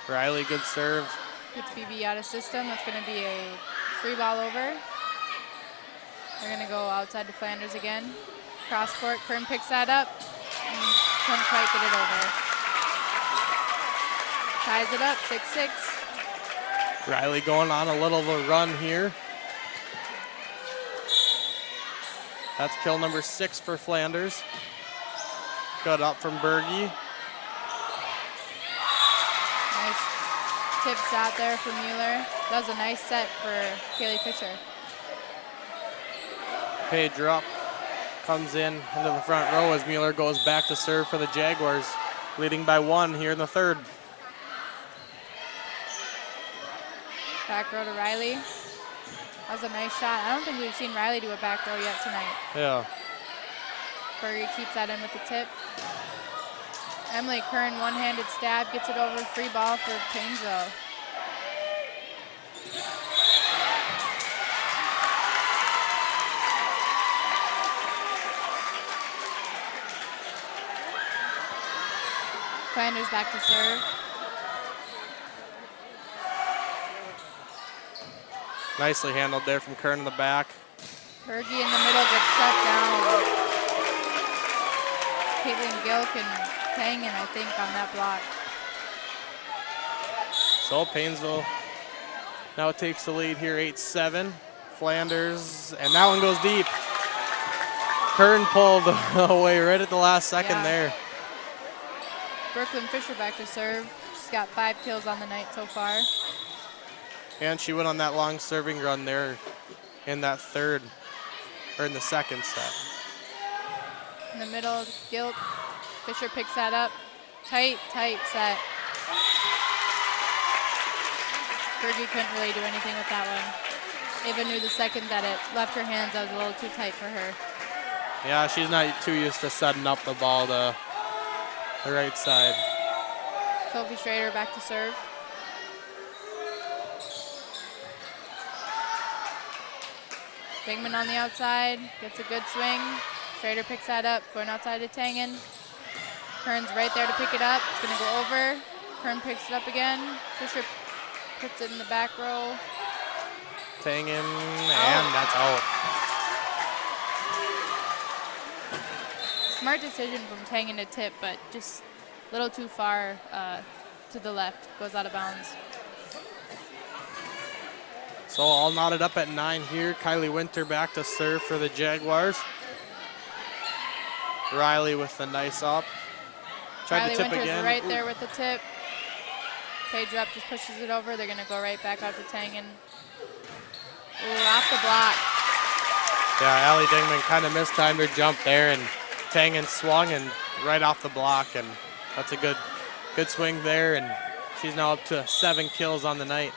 Riley, good serve. Gets BBE out of system. That's going to be a free ball over. They're going to go outside to Flanders again. Cross court. Kern picks that up and couldn't quite get it over. Ties it up, 6-6. Riley going on a little of a run here. That's kill number 6 for Flanders. Good up from Berge. Nice tip shot there for Mueller. That was a nice set for Kaylee Fisher. Page up, comes in into the front row as Mueller goes back to serve for the Jaguars, leading by 1 here in the third. Back row to Riley. That was a nice shot. I don't think we've seen Riley do a back row yet tonight. Yeah. Berge keeps that in with the tip. Emily Kern, one-handed stab, gets it over, free ball for Paynesville. Flanders back to serve. Nicely handled there from Kern in the back. Berge in the middle gets shut down. Caitlin Gilk and Tangen, I think, on that block. So Paynesville now takes the lead here, 8-7. Flanders, and that one goes deep. Kern pulled away right at the last second there. Brooklyn Fisher back to serve. She's got 5 kills on the night so far. And she went on that long serving run there in that third, or in the second set. In the middle, Gilk. Fisher picks that up. Tight set. Berge couldn't really do anything with that one. Ava knew the second that it left her hands, that was a little too tight for her. Yeah, she's not too used to setting up the ball to the right side. Sophie Schrader back to serve. Bingman on the outside, gets a good swing. Schrader picks that up, going outside to Tangen. Kern's right there to pick it up. It's gonna go over. Kern picks it up again. Fisher puts it in the back row. Tangen, and that's out. Smart decision from Tangen to tip, but just a little too far to the left. Goes out of bounds. So all knotted up at 9 here. Kylie Winter back to serve for the Jaguars. Riley with the nice up. Tried Riley to tip Winter's again. right there with the tip. Page up just pushes it over. They're gonna go right back out to Tangen. Ooh, off the block. Yeah, Allie Dingman kind of mistimed her jump there, and Tangen swung and right off the block, and that's a good swing there, and she's now up to 7 kills on the night.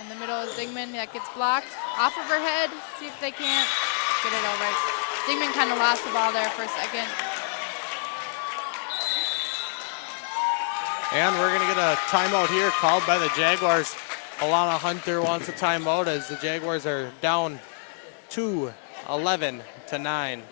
In the middle is Dingman, that gets blocked. Off of her head, see if they can't get it over. Dingman kind of lost the ball there for a second. And we're gonna get a timeout here called by the Jaguars. Alana Hunter wants a timeout as the Jaguars are down 11-9.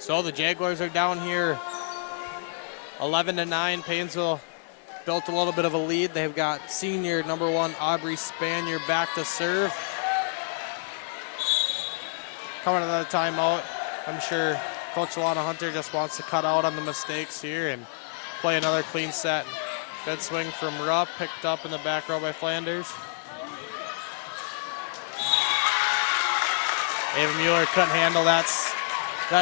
So the Jaguars are down here 11-9. Paynesville built a little bit of a lead. They've got senior number 1 Aubrey Spanier back to serve. Coming to the timeout, I'm sure Coach Alana Hunter just wants to cut out on the mistakes here and play another clean set. Good swing from Rupp, picked up in the back row by Flanders. Ava Mueller couldn't handle that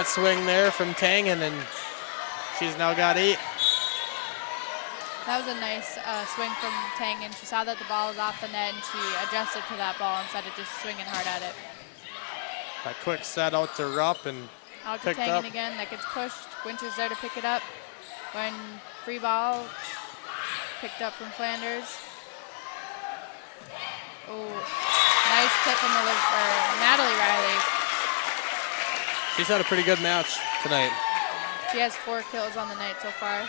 swing there from Tangen, and she's now got 8. That was a nice swing from Tangen. She saw that the ball was off the net, and she adjusted to that ball instead of just swinging hard at it. A quick set out to Rupp and out to picked Tangen up. again. That gets pushed. Winter's there to pick it up. When free ball picked up from Flanders. Oh, Nice tip from Natalie Riley. She's had a pretty good match tonight. She has 4 kills on the night so far.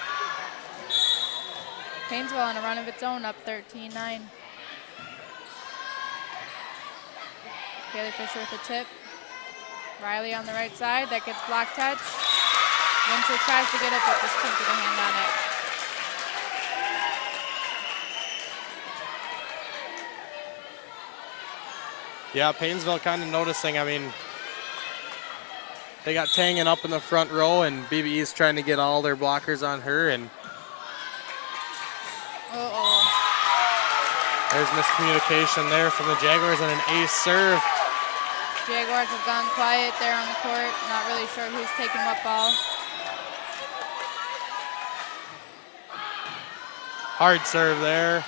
Paynesville on a run of its own, up 13-9. Kaylee Fisher with a tip. Riley on the right side, that gets block touch. Winter tries to get it, but just couldn't get a hand on it. Yeah, Paynesville kind of noticing. I mean, they got Tangen up in the front row, and BBE's trying to get all their blockers on her, and there's miscommunication there from the Jaguars and an ace serve. Jaguars have gone quiet there on the court, not really sure who's taking what ball. Hard serve there.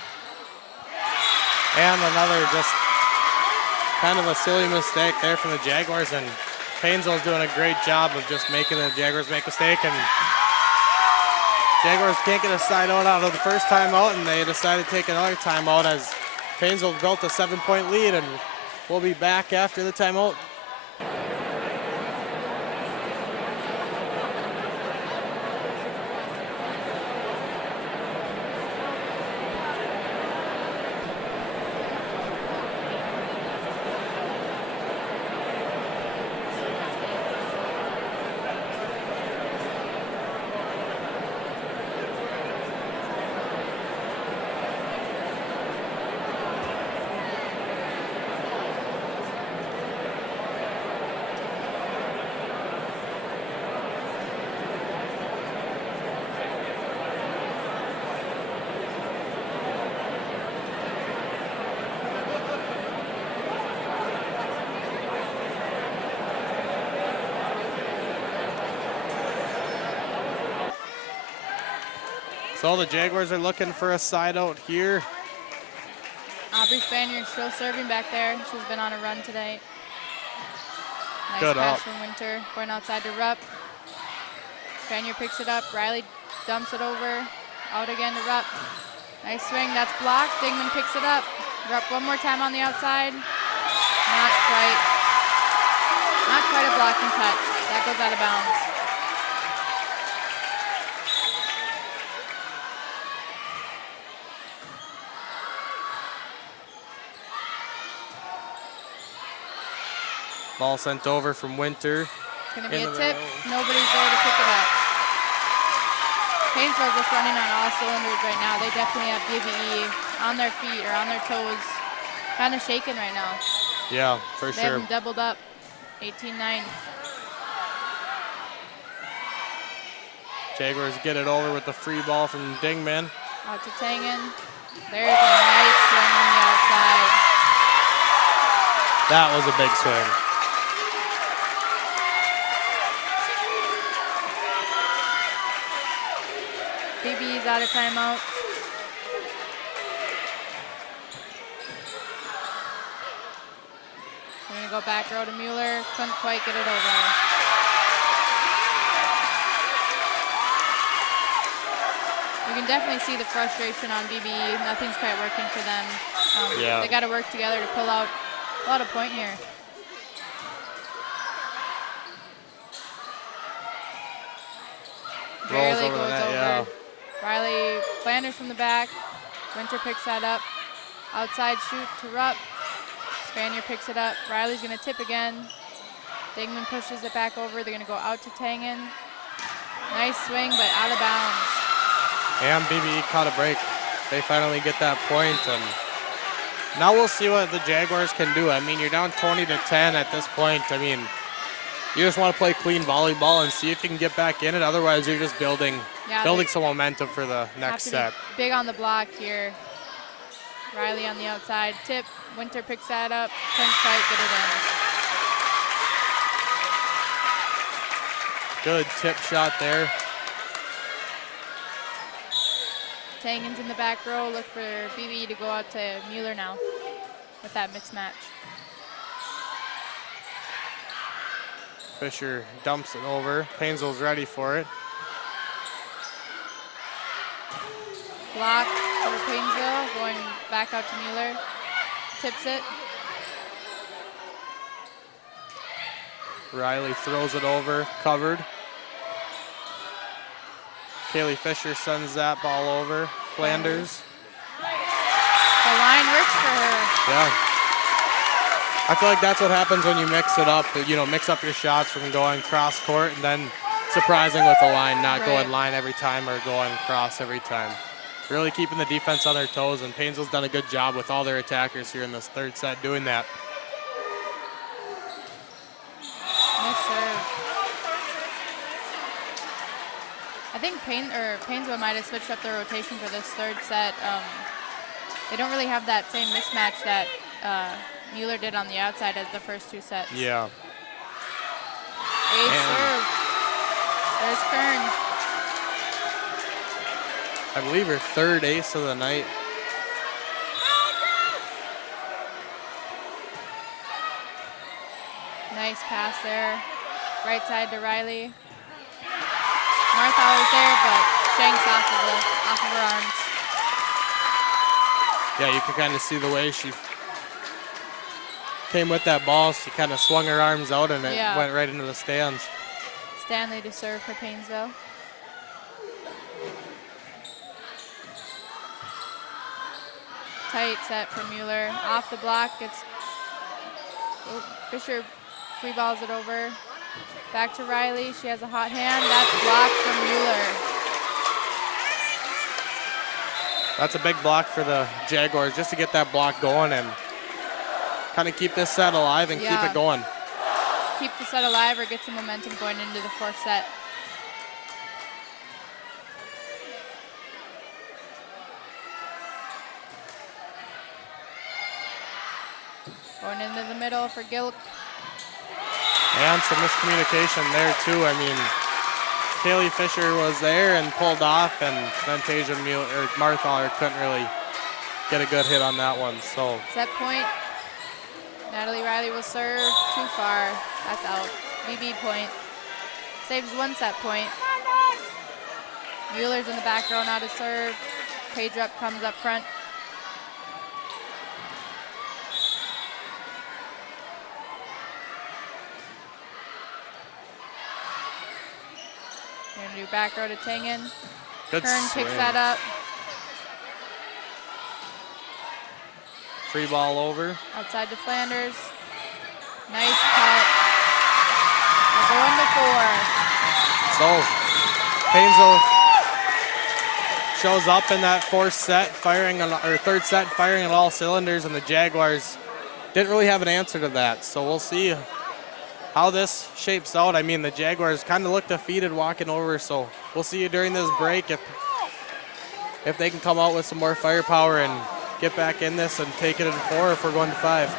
And another just kind of a silly mistake there from the Jaguars, and Paynesville's doing a great job of just making the Jaguars make a mistake, and Jaguars can't get a side out of the first timeout, and they decided to take another timeout as Paynesville built a 7-point lead, and we'll be back after the timeout. So the Jaguars are looking for a side out here. Aubrey Spaniard still serving back there. She's been on a run today. Nice Good pass up. from Winter, going outside to Rupp. Spaniard picks it up. Riley dumps it over. Out again to Rupp. Nice swing, that's blocked. Dingman picks it up. Rupp one more time on the outside. Not quite. Not quite a blocking touch. That goes out of bounds. Ball sent over from Winter. It's going to be a tip. Nobody's there to pick it up. Paynesville's just running on all cylinders right now. They definitely have BBE on their feet or on their toes, kind of shaking right now. Yeah, for They sure. have them doubled up, 18-9. Jaguars get it over with the free ball from Dingman. Out to Tangen. There's a nice swing on the outside. That was a big swing. BBE's out of timeout. We're going to go back row to Mueller. Couldn't quite get it over. You can definitely see the frustration on BBE. Nothing's quite working for them. Yeah. They got to work together to pull out a point here. Rolls Barely over the goes net, over. yeah. Riley Flanders from the back. Winter picks that up. Outside shoot to Rupp. Spaniard picks it up. Riley's going to tip again. Dingman pushes it back over. They're going to go out to Tangen. Nice swing, but out of bounds. And BBE caught a break. They finally get that point, and now we'll see what the Jaguars can do. I mean, you're down 20-10 at this point. I mean, you just want to play clean volleyball and see if you can get back in it. Otherwise, you're just building some momentum for the next set. Big on the block here. Riley on the outside. Tip. Winter picks that up. Couldn't quite get it in. Good tip shot there. Tangen's in the back row. Look for BBE to go out to Mueller now with that mismatch. Fisher dumps it over. Paynesville's ready for it. Block for Paynesville, going back out to Mueller. Tips it. Riley throws it over, covered. Kaylee Fisher sends that ball over. Flanders. The line works for her. Yeah. I feel like that's what happens when you mix it up. You know, mix up your shots from going cross court and then surprising with the line, not going line every time or going cross every time. Really keeping the defense on their toes, and Paynesville's done a good job with all their attackers here in this third set doing that. Nice serve. I think Paynesville might have switched up their rotation for this third set. They don't really have that same mismatch that Mueller did on the outside as the first two sets. Yeah. Ace serve. There's Kern. I believe her third ace of the night. Nice pass there. Right side to Riley. Marthaler's there, but shanks off of her arms. Yeah, you can kind of see the way she came with that ball. She kind of swung her arms out and it went right into the stands. Stanley to serve for Paynesville. Tight set for Mueller. Off the block, Fisher free balls it over. Back to Riley, she has a hot hand. That's blocked from Mueller. That's a big block for the Jaguars, just to get that block going and kind of keep this set alive and keep it going. Keep the set alive or get some momentum going into the fourth set. Going into the middle for Gilk. And some miscommunication there too. I mean, Kaylee Fisher was there and pulled off, and then Tasia Marthaler couldn't really get a good hit on that one. So set point. Natalie Riley will serve. Too far. That's out. BB point. Saves one set point. Mueller's in the back row now to serve. Paydrup comes up front. Gonna do back row to Tangen. Good Kern swing. picks that up. Free ball over. Outside to Flanders. Nice cut. We're going to four. So Paynesville shows up in that third set, firing on all cylinders, and the Jaguars didn't really have an answer to that. So we'll see how this shapes out. I mean, the Jaguars kind of look defeated walking over, so we'll see you during this break if they can come out with some more firepower and get back in this and take it to four if we're going to five.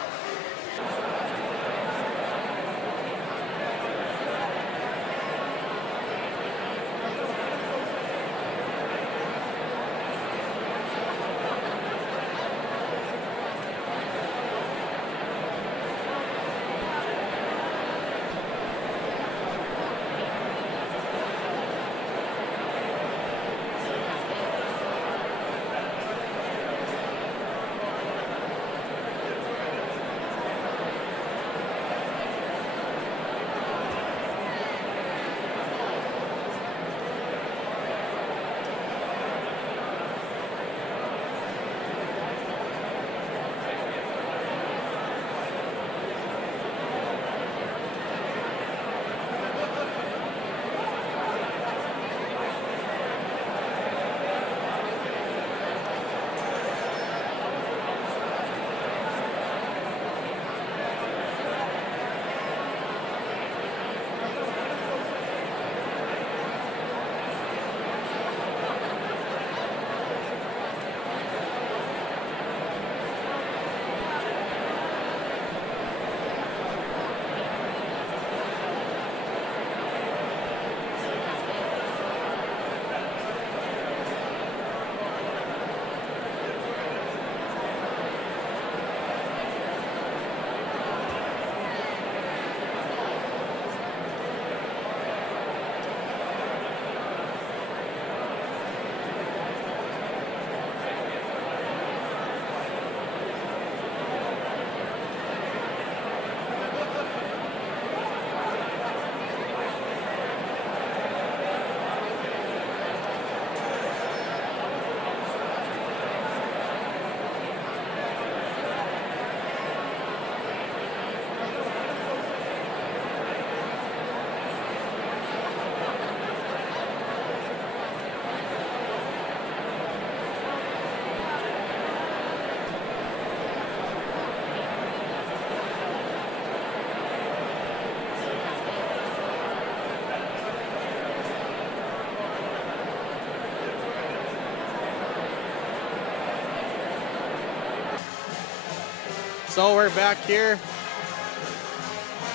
So we're back here.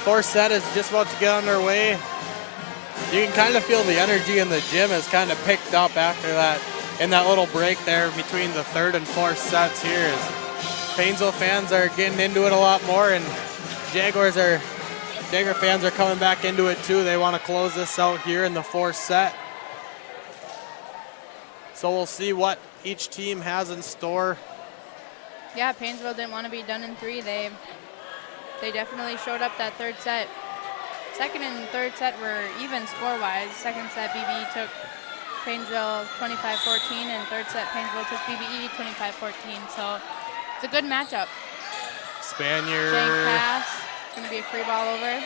Fourth set is just about to get underway. You can kind of feel the energy in the gym has kind of picked up after that, in that little break there between the third and fourth sets here. As Paynesville fans are getting into it a lot more, and Jaguar fans are coming back into it too. They want to close this out here in the fourth set. So we'll see what each team has in store. Yeah, Paynesville didn't want to be done in 3. They definitely showed up that third set. Second and third set were even score-wise. Second set, BBE took Paynesville 25-14, and third set, Paynesville took BBE 25-14. So it's a good matchup. Spaniard. Shank pass. It's going to be a free ball over.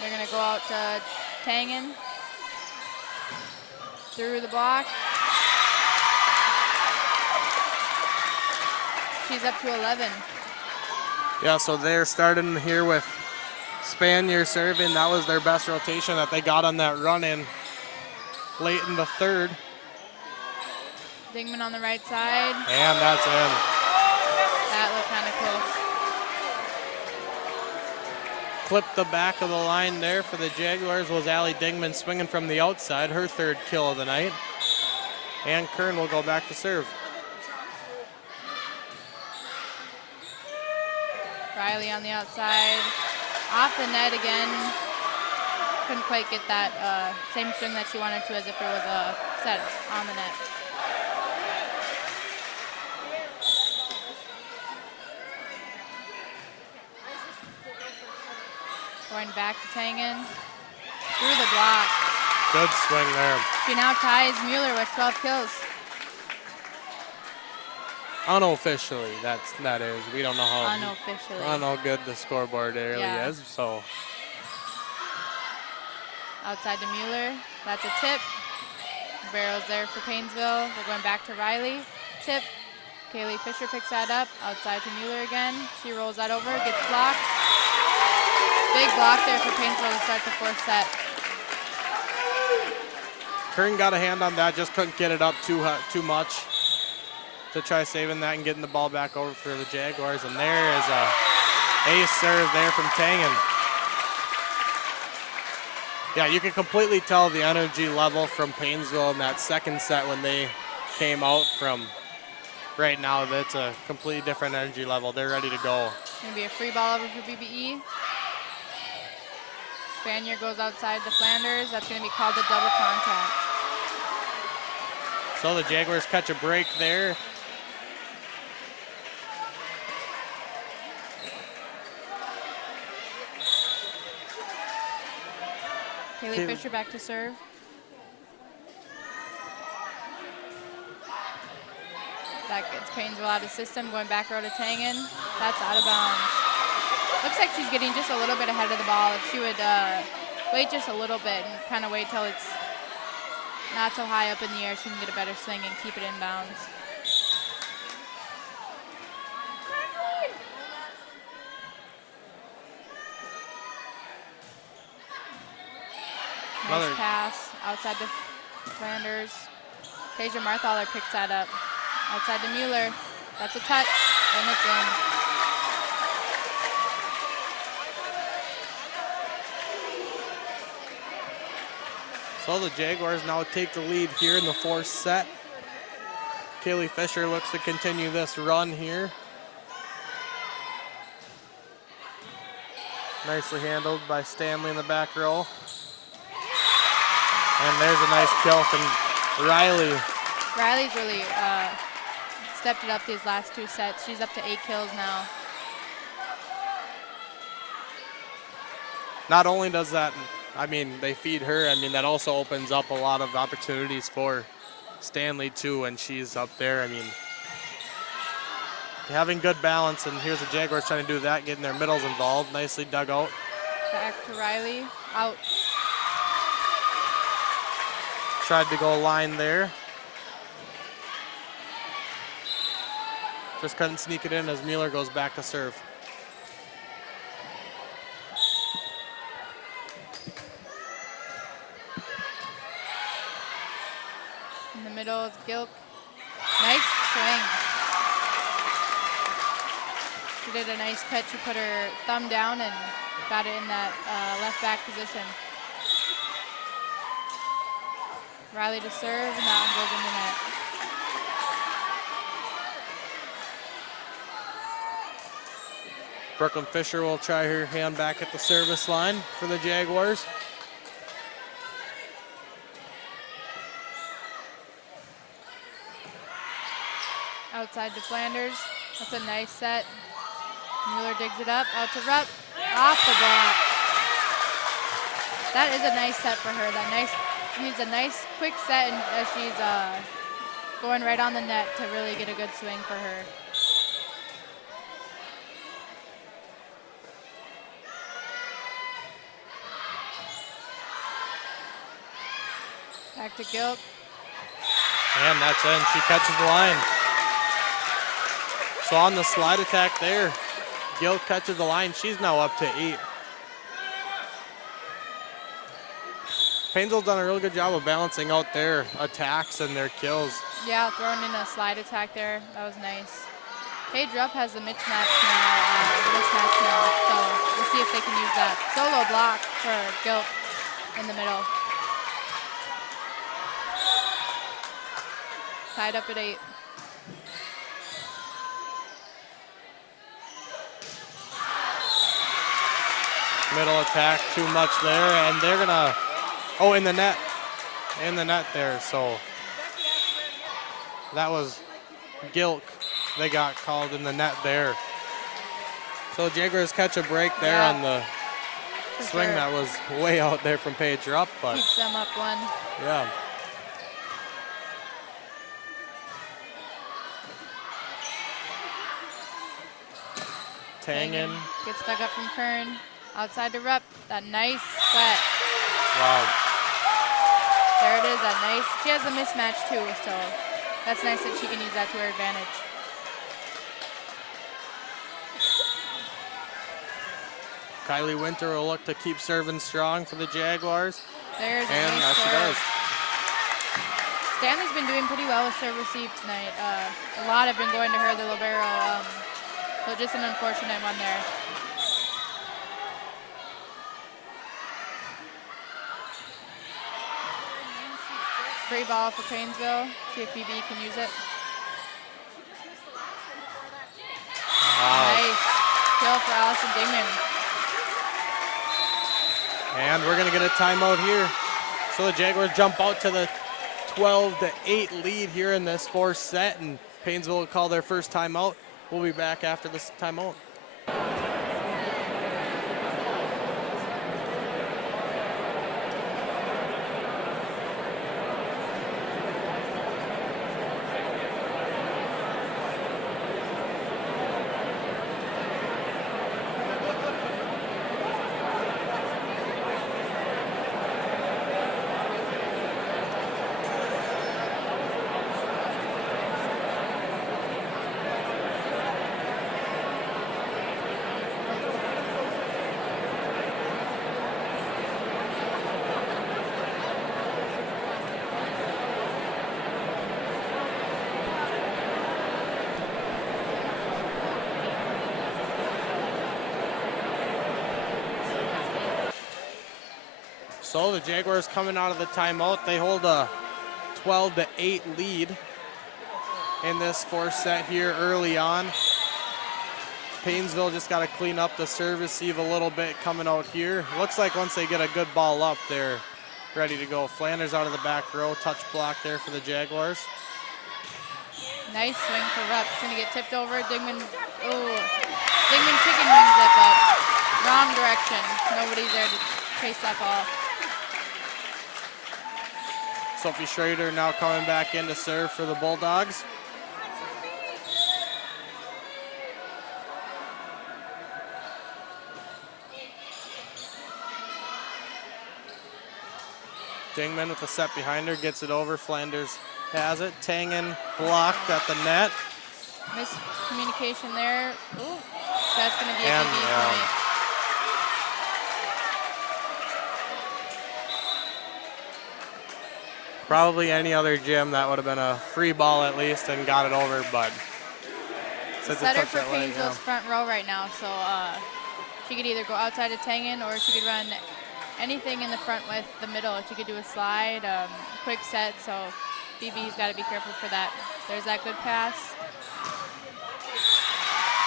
They're going to go out to Tangen. Through the block. She's up to 11. Yeah, so they're starting here with Spaniard serving. That was their best rotation that they got on that run in late in the third. Dingman on the right side. And that's in. That looked kind of close. Clipped the back of the line there for the Jaguars was Allie Dingman swinging from the outside, her third kill of the night. And Kern will go back to serve. Riley on the outside. Off the net again. Couldn't quite get that same swing that she wanted to as if it was a set on the net. Going back to Tangen. Through the block. Good swing there. She now ties Mueller with 12 kills. Unofficially, that is. We don't know how. Unofficially. I don't know how good the scoreboard really Yeah. is. So Outside to Mueller. That's a tip. Barrels there for Paynesville. They're going back to Riley. Tip. Kaylee Fisher picks that up. Outside to Mueller again. She rolls that over. Gets blocked. Big block there for Paynesville to start the fourth set. Kern got a hand on that, just couldn't get it up too much to try saving that and getting the ball back over for the Jaguars. And there is a ace serve there from Tangen. Yeah, you can completely tell the energy level from Paynesville in that second set when they came out from right now. That's a completely different energy level. They're ready to go. Gonna be a free ball over for BBE. Spaniard goes outside to Flanders. That's gonna be called a double contact. So the Jaguars catch a break there. Kaylee Fisher back to serve. That gets Paynesville out of system, going back row to Tangen. That's out of bounds. Looks like she's getting just a little bit ahead of the ball. If she would wait just a little bit and kind of wait till it's not so high up in the air, she can get a better swing and keep it in bounds. Nice pass outside to Flanders. Tasia Marthaler picks that up. Outside to Mueller. That's a touch, and it's in. So the Jaguars now take the lead here in the fourth set. Kaylee Fisher looks to continue this run here. Nicely handled by Stanley in the back row. And there's a nice kill from Riley. Riley's really stepped it up these last two sets. She's up to 8 kills now. Not only does that, they feed her, that also opens up a lot of opportunities for Stanley too when she's up there. Having good balance, and here's the Jaguars trying to do that, getting their middles involved. Nicely dug out. Back to Riley, out. Tried to go line there. Just couldn't sneak it in as Mueller goes back to serve. In the middle is Gilk. Nice swing. She's did a nice catch. She put her thumb down and got it in that left back position. Riley to serve, and that one goes in the net. Brooklyn Fisher will try her hand back at the service line for the Jaguars. Outside to Flanders. That's a nice set. Mueller digs it up, out to Rupp, off the block. That is a nice set for her. She needs a nice quick set, and as she's going right on the net to really get a good swing for her. Back to Gilt. And that's in. She catches the line. So on the slide attack there, Gilt catches the line. She's now up to 8. Paynesville's done a really good job of balancing out their attacks and their kills. Yeah, throwing in a slide attack there. That was nice. Paige Rupp has the mismatch now, so we'll see if they can use that. Solo block for Gilt in the middle. Tied up at 8. Middle attack, too much there, and they're gonna, in the net there, so that was Gilk. They got called in the net there. So Jaguars catch a break there on the swing that was way out there from Paige Rupp, but keeps them up 1. Yeah. Tangen. Gets dug up from Kern. Outside to Rupp. That nice sweat. Wow. There it is, that nice. She has a mismatch too, so that's nice that she can use that to her advantage. Kylie Winter will look to keep serving strong for the Jaguars. There's a and nice she serve. does. Stanley's been doing pretty well with serve receive tonight. A lot have been going to her, the libero. So just an unfortunate one there. Free ball for Paynesville. See if BBE can use it. Wow. Nice kill for Allison Dingman. And we're going to get a timeout here. So the Jaguars jump out to the 12-8 lead here in this 4th set, and Paynesville will call their first timeout. We'll be back after this timeout. So the Jaguars coming out of the timeout. They hold a 12-8 lead in this 4th set here early on. Paynesville just got to clean up the serve receive a little bit coming out here. Looks like once they get a good ball up, they're ready to go. Flanders out of the back row, touch block there for the Jaguars. Nice swing for Rupp. It's going to get tipped over. Dingman, Dingman chicken wings it, but wrong direction. Nobody's there to chase that ball. Sophie Schrader now coming back in to serve for the Bulldogs. Dingman with the set behind her, gets it over. Flanders has it. Tangen blocked at the net. Miscommunication there. Ooh, that's going to be a And, BBE point. Probably any other gym that would have been a free ball at least and got it over, but Since it Setter took for that way, Paynesville's front row right now, so she could either go outside to Tangen or she could run anything in the front with the middle. She could do a slide, quick set, so BBE's got to be careful for that. There's that good pass.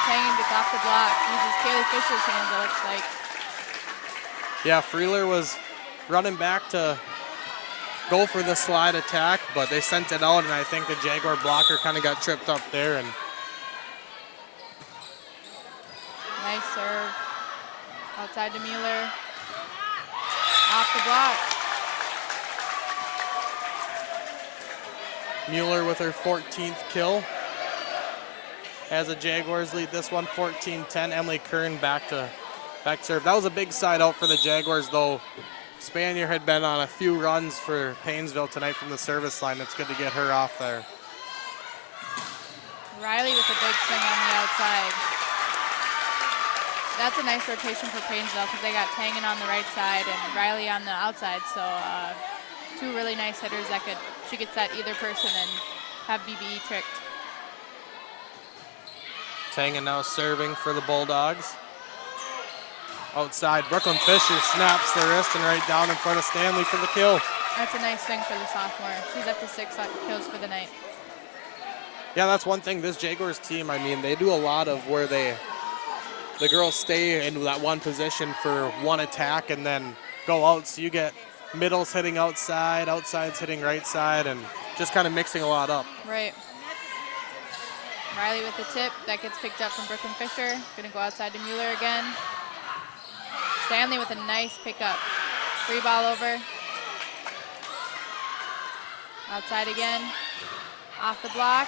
Tangen gets off the block, uses Kaylee Fisher's hands, it looks like. Yeah, Freeler was running back to go for the slide attack, but they sent it out, and I think the Jaguar blocker kind of got tripped up there. And Nice serve. Outside to Mueller. Off the block. Mueller with her 14th kill. As the Jaguars lead this one 14-10. Emily Kern back serve. That was a big side out for the Jaguars, though. Spanier had been on a few runs for Paynesville tonight from the service line. It's good to get her off there. Riley with a big swing on the outside. That's a nice rotation for Paynesville because they got Tangen on the right side and Riley on the outside. So two really nice hitters that she gets at either person and have BBE tricked. Tangen now serving for the Bulldogs. Outside, Brooklyn Fisher snaps the wrist and right down in front of Stanley for the kill. That's a nice swing for the sophomore. She's up to 6 kills for the night. Yeah, that's one thing. This Jaguars team, I mean, they do a lot of where the girls stay in that one position for one attack and then go out. So you get middles hitting outside, outsides hitting right side, and just kind of mixing a lot up. Right. Riley with the tip. That gets picked up from Brooklyn Fisher. Gonna go outside to Mueller again. Stanley with a nice pickup. Free ball over. Outside again. Off the block.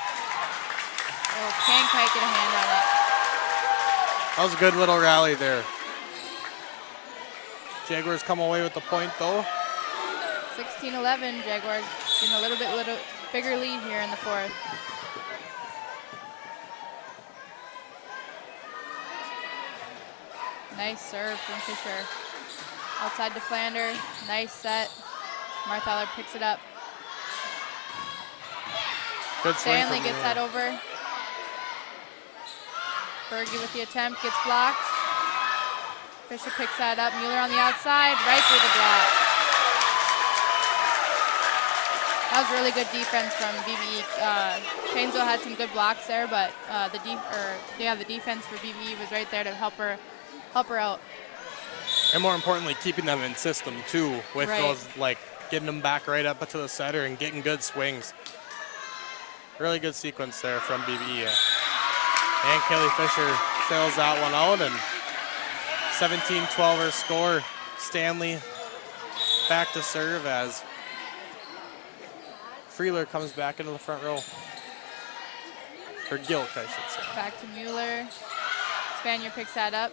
Oh, can't quite get a hand on it. That was a good little rally there. Jaguars come away with the point, though. 16-11. Jaguars in a little bigger lead here in the fourth. Nice serve from Fisher. Outside to Flander. Nice set. Marthaler picks it up. Good swing. Stanley gets that over. Berge with the attempt, gets blocked. Fisher picks that up. Mueller on the outside, right through the block. That was really good defense from BBE. Paynesville had some good blocks there, but the defense for BBE was right there to help her out. And more importantly, keeping them in system too, with Right. those, like, getting them back right up to the setter and getting good swings. Really good sequence there from BBE. And Kelly Fisher sails that one out, and 17-12 her score. Stanley back to serve as Freeler comes back into the front row. Or Gilk, I should say. Back to Mueller. Spanier picks that up.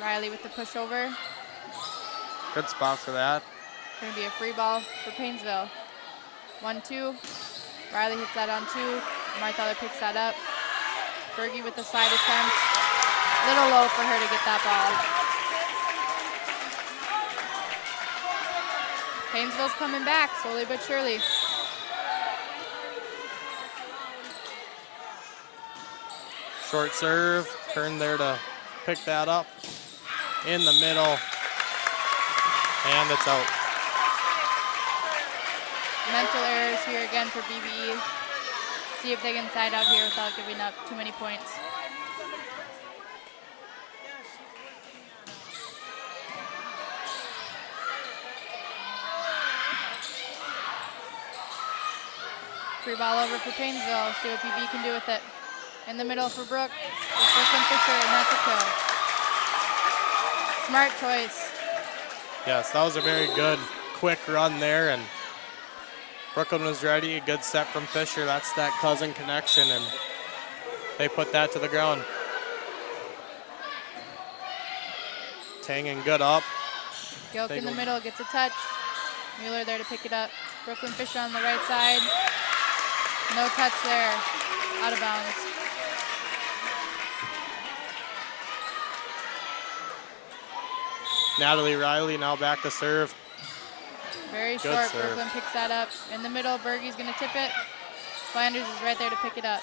Riley with the pushover. Good spot for that. Going to be a free ball for Paynesville. 1-2. Riley hits that on 2. Marthaler picks that up. Berge with the side attempt. Little low for her to get that ball. Paynesville's coming back slowly but surely. Short serve. Kern there to pick that up. In the middle. And it's out. Mental errors here again for BBE. See if they can side out here without giving up too many points. Free ball over for Paynesville. See what BBE can do with it. In the middle for Brooke. It's Brooklyn Fisher, and that's a kill. Smart choice. Yes, that was a very good, quick run there, and Brooklyn was ready. A good set from Fisher. That's that cousin connection, and they put that to the ground. Tangen good up. Gilk in the middle gets a touch. Mueller there to pick it up. Brooklyn Fisher on the right side. No touch there. Out of bounds. Natalie Riley now back to serve. Very Good short. serve. Brooklyn picks that up. In the middle, Berge's going to tip it. Flanders is right there to pick it up.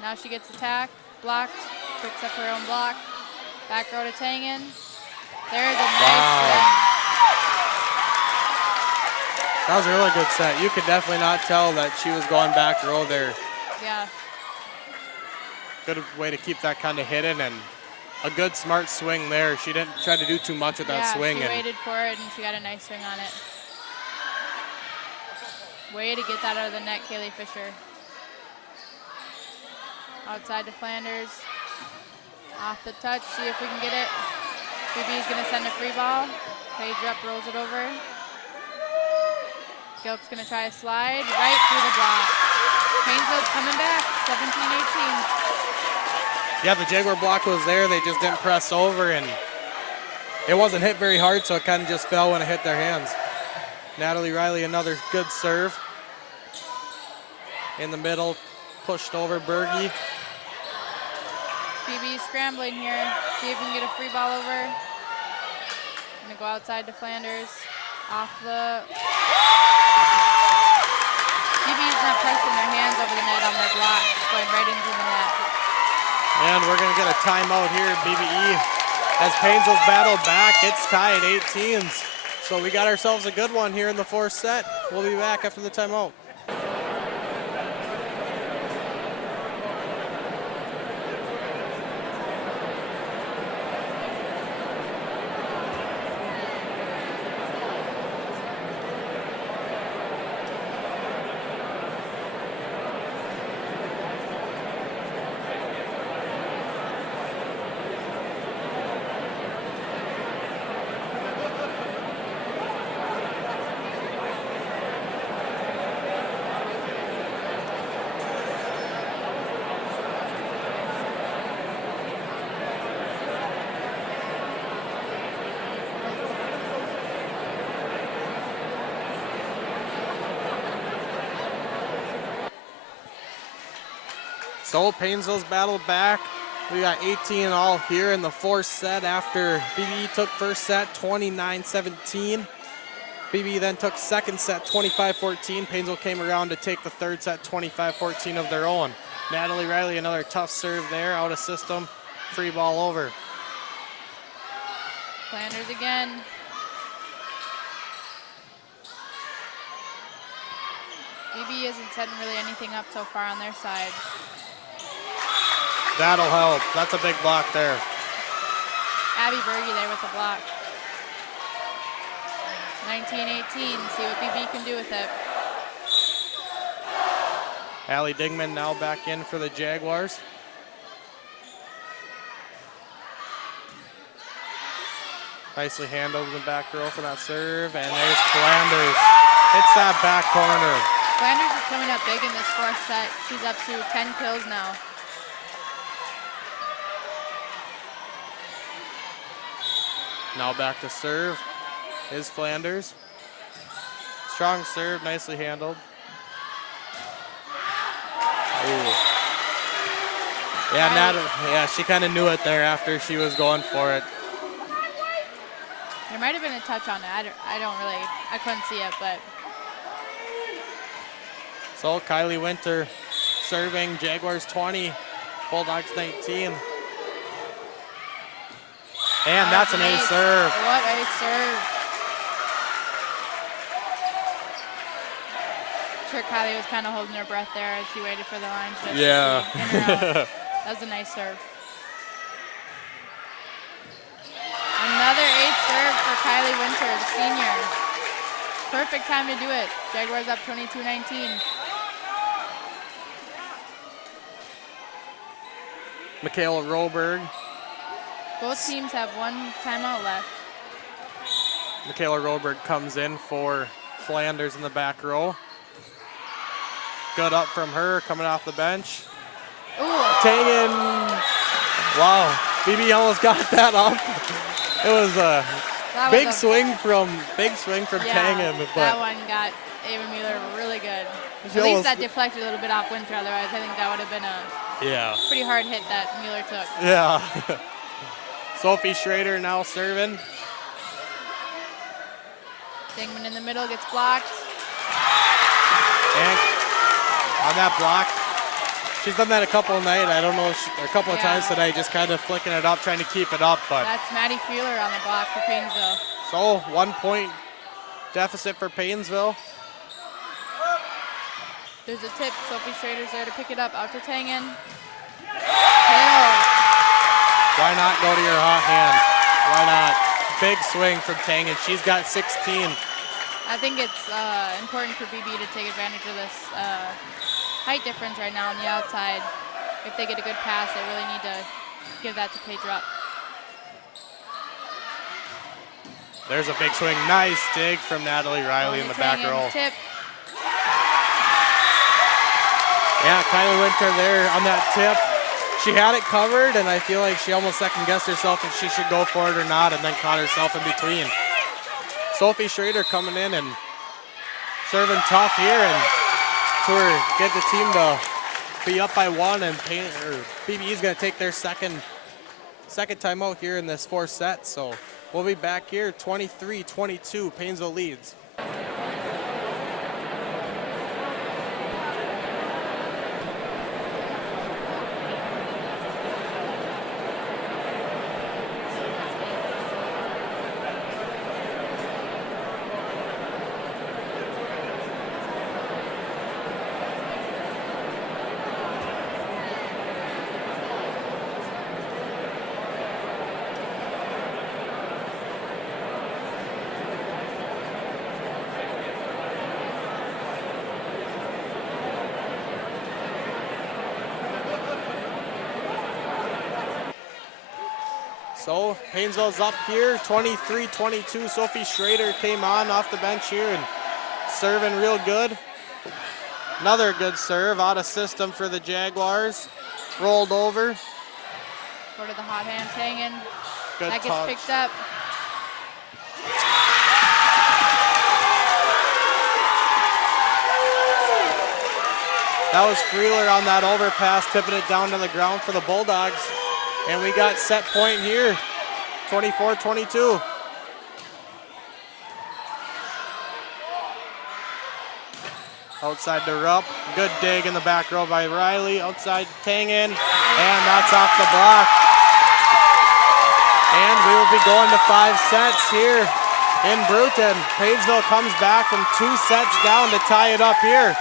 Now she gets attack. blocked. Picks up her own block. Back row to Tangen. There's a nice Wow. swing. That was a really good set. You could definitely not tell that she was going back row there. Yeah. Good way to keep that kind of hidden, and a good smart swing there. She didn't try to do too much with that swing. She And waited for it, and she got a nice swing on it. Way to get that out of the net, Kaylee Fisher. Outside to Flanders. Off the touch, see if we can get it. BBE is going to send a free ball. Page up, rolls it over. Gilk's going to try a slide right through the block. Paynesville's coming back, 17-18. yeah, the Jaguar block was there. They just didn't press over, and it wasn't hit very hard, so it kind of just fell when it hit their hands. Natalie Riley, another good serve. In the middle, pushed over Berge. BBE scrambling here. See if we can get a free ball over. Gonna go outside to Flanders. Off the... BBE's not pressing their hands over the net on their block. It's going right into the net. And we're going to get a timeout here. BBE, as Paynesville's battled back, it's tied 18s. So we got ourselves a good one here in the fourth set. We'll be back after the timeout. So Paynesville's battled back. We got 18 in all here in the fourth set after BBE took first set 29-17. BBE then took second set 25-14. Paynesville came around to take the third set 25-14 of their own. Natalie Riley, another tough serve there, out of system, free ball over. Flanders again. BBE isn't setting really anything up so far on their side. That'll help. That's a big block there. Abby Berge there with the block. 19-18, see what BBE can do with it. Allie Dingman now back in for the Jaguars. Nicely handled in the back row for that serve, and there's Flanders. Hits that back corner. Flanders is coming up big in this fourth set. She's up to 10 kills now. Now back to serve is Flanders. Strong serve, nicely handled. Ooh. Yeah, she kind of knew it there after she was going for it. There might have been a touch on it. I couldn't see it, but. So Kylie Winter serving, Jaguars 20, Bulldogs 19. And that's an ace serve. What a serve. I'm sure Kylie was kind of holding her breath there as she waited for the line shift. Yeah. That was a nice serve. Another ace serve for Kylie Winter, the senior. Perfect time to do it. Jaguars up 22-19. Michaela Roberg. Both teams have one timeout left. Michaela Roberg comes in for Flanders in the back row. Good up from her, coming off the bench. Ooh. Tangen. Wow, BBE almost got that up. It was a big swing from Tangen. But that one got Ava Mueller really good. At least that deflected a little bit off Winter, otherwise I think that would have been a pretty hard hit that Mueller took. Yeah. Sophie Schrader now serving. Dingman in the middle gets blocked. And on that block, She's done that a couple of nights. I don't know, a couple of times today, just kind of flicking it up, trying to keep it up. But that's Maddie Feeler on the block for Paynesville. So 1 point deficit for Paynesville. There's a tip. Sophie Schrader's there to pick it up. Out to Tangen. Hill. Why not go to your hot hand? Why not? Big swing from Tangen. She's got 16. I think it's important for BBE to take advantage of this height difference right now on the outside. If they get a good pass, they really need to give that to Paige Rupp. There's a big swing. Nice dig from Natalie Riley in the back row. Tip. Yeah, Kylie Winter there on that tip. She had it covered, and I feel like she almost second-guessed herself if she should go for it or not, and then caught herself in between. Sophie Schrader coming in and serving tough here, and to get the team to be up by 1, and BBE is going to take their second timeout here in this 4th set. So we'll be back here, 23-22, Paynesville leads. So Paynesville's up here, 23-22. Sophie Schrader came on off the bench here and serving real good. Another good serve out of system for the Jaguars. Rolled over. Go to the hot hand, Tangen. Good that touch. Gets picked up. That was Freeler on that overpass, tipping it down to the ground for the Bulldogs. And we got set point here, 24-22. Outside to Rupp, good dig in the back row by Riley. Outside Tangen, and that's off the block. And we will be going to 5 sets here in Bruton. Paynesville comes back from 2 sets down to tie it up here.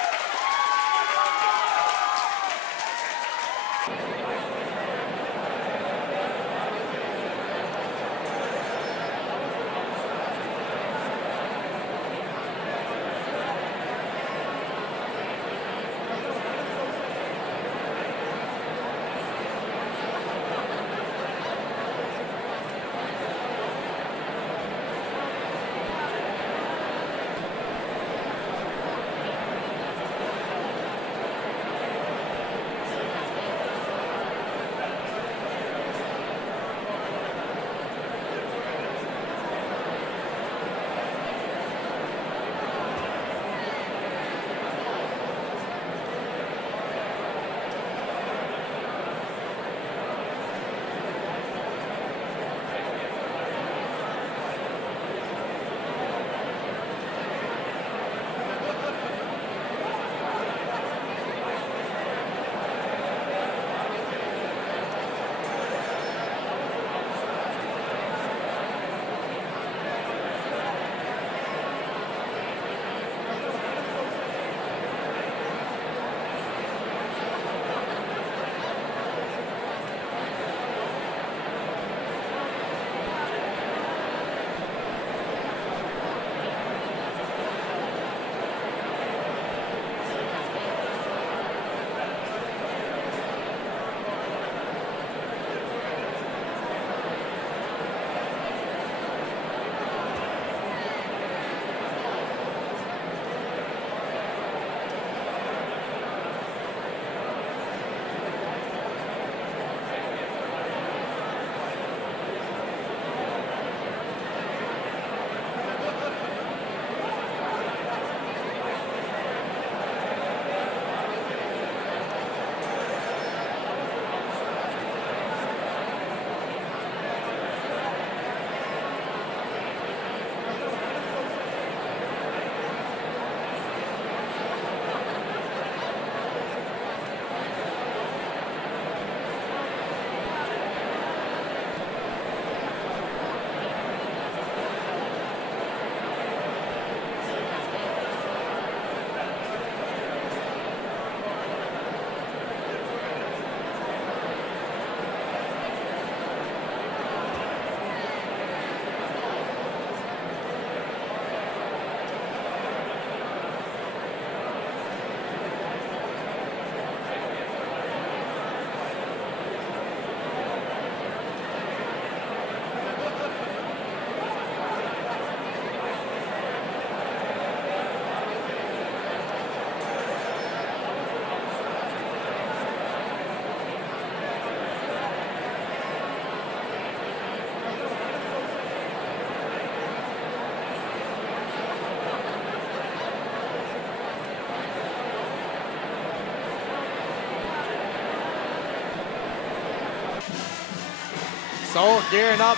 So gearing up,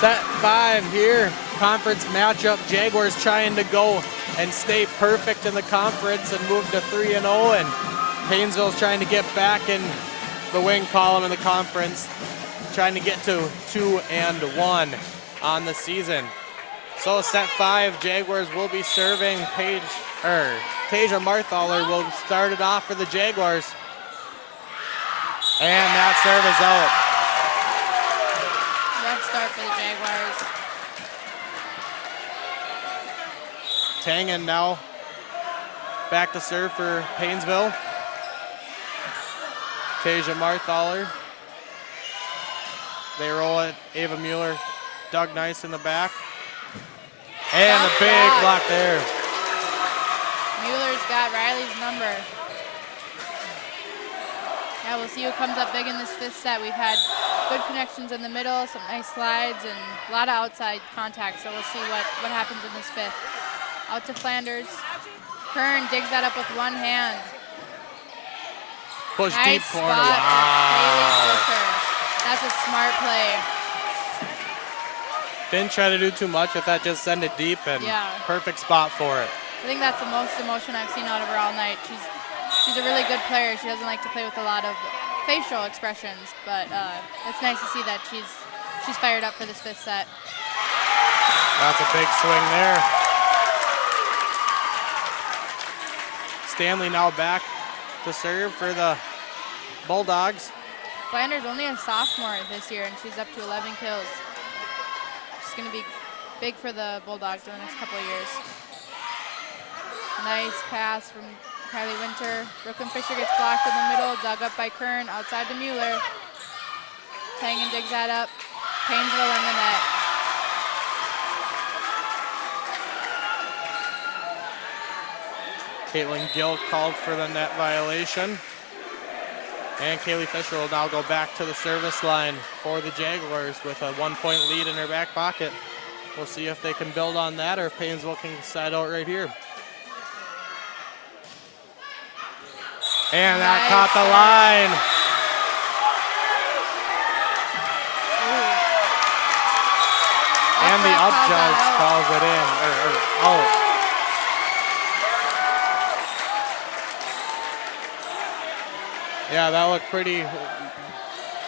set 5 here. Conference matchup. Jaguars trying to go and stay perfect in the conference and move to 3-0. And Paynesville's trying to get back in the win column in the conference, trying to get to 2-1 on the season. So set 5, Jaguars will be serving. Tasia Marthaler will start it off for the Jaguars. And that serve is out. Rough start for the Jaguars. Tangen now back to serve for Paynesville. Tasia Marthaler. They roll it. Ava Mueller, Doug Nice in the back. And a big block there. Mueller's got Riley's number. Yeah, we'll see who comes up big in this 5th set. We've had good connections in the middle, some nice slides, and a lot of outside contact, so we'll see what happens in this 5th. Out to Flanders. Kern digs that up with one hand. Push Nice deep corner. spot for Haley Wow. Fisher. That's a smart play. Didn't try to do too much with that, just send it deep, and Yeah. perfect spot for it. I think that's the most emotion I've seen out of her all night. She's a really good player. She doesn't like to play with a lot of facial expressions, but it's nice to see that she's fired up for this 5th set. That's a big swing there. Stanley now back to serve for the Bulldogs. Flanders only a sophomore this year, and she's up to 11 kills. She's going to be big for the Bulldogs in the next couple of years. Nice pass from Kylie Winter. Brooklyn Fisher gets blocked in the middle, dug up by Kern, outside to Mueller. Tangen digs that up. Paynesville in the net. Caitlin Gill called for the net violation. And Kaylee Fisher will now go back to the service line for the Jaguars with a 1-point lead in her back pocket. We'll see if they can build on that or if Paynesville can side out right here. And that Nice caught the serve. line. And the Ref up calls that judge out. calls it in, or out. Yeah, that looked pretty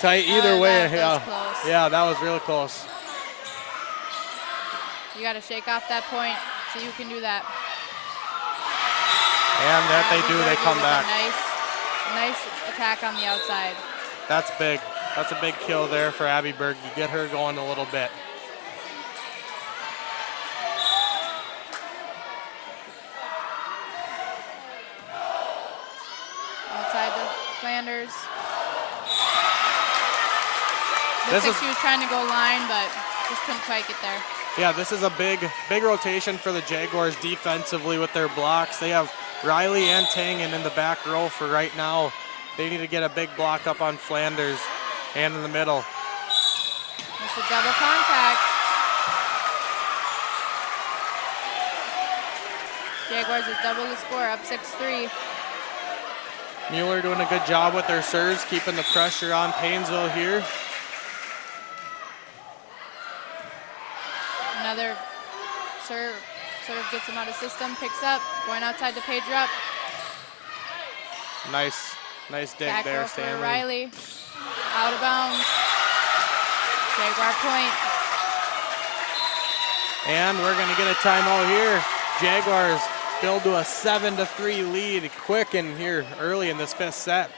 tight either way. That was close. Yeah, that was really close. You got to shake off that point so you can do that. And that they do, they Abby come with a back. Nice attack on the outside. That's big. That's a big kill there for Abby Berg. You get her going a little bit. Outside to Flanders. This Looks like is- she was trying to go line, but just couldn't quite get there. Yeah, this is a big rotation for the Jaguars defensively with their blocks. They have Riley and Tangen in the back row for right now. They need to get a big block up on Flanders and in the middle. It's a double contact. Jaguars has doubled the score, up 6-3. Mueller doing a good job with their serves, keeping the pressure on Paynesville here. Another serve gets him out of system, picks up, going outside to Paige Rupp. Nice dig Back there, row for Stanley. Riley. Out of bounds. Jaguar point. And we're gonna get a timeout here. Jaguars build to a 7-3 lead quick in here early in this 5th set.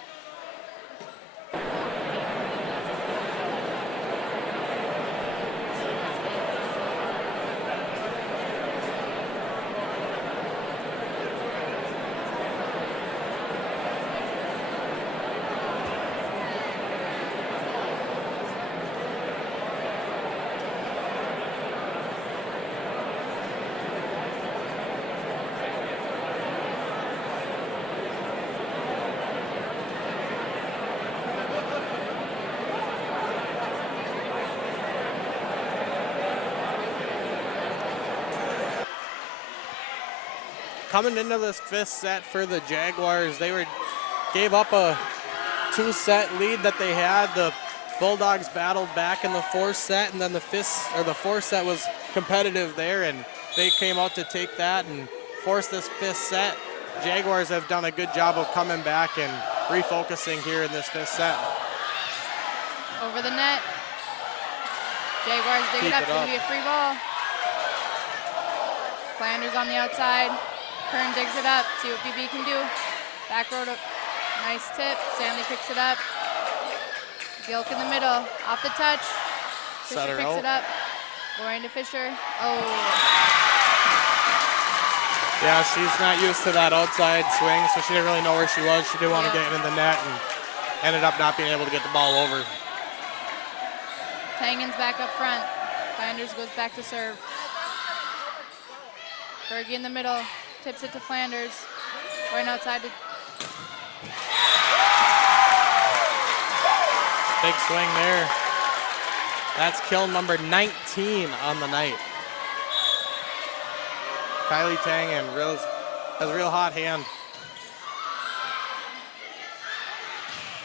Coming into this 5th set for the Jaguars, they gave up a 2-set lead that they had. The Bulldogs battled back in the fourth set, and then the fourth set was competitive there, and they came out to take that and force this fifth set. Jaguars have done a good job of coming back and refocusing here in this fifth set. Over the net. Jaguars dig it up. It's going to be a free ball. Flanders on the outside. Kern digs it up. See what BBE can do. Back row to nice tip. Stanley picks it up. Gilk in the middle. Off the touch. Fisher picks it up. Going to Fisher. Oh. Yeah, she's not used to that outside swing, so she didn't really know where she was. She didn't want to get in the net and ended up not being able to get the ball over. Tangen's back up front. Flanders goes back to serve. Berge in the middle. Tips it to Flanders. Going outside to... Big swing there. That's kill number 19 on the night. Kylie Tangen has a real hot hand.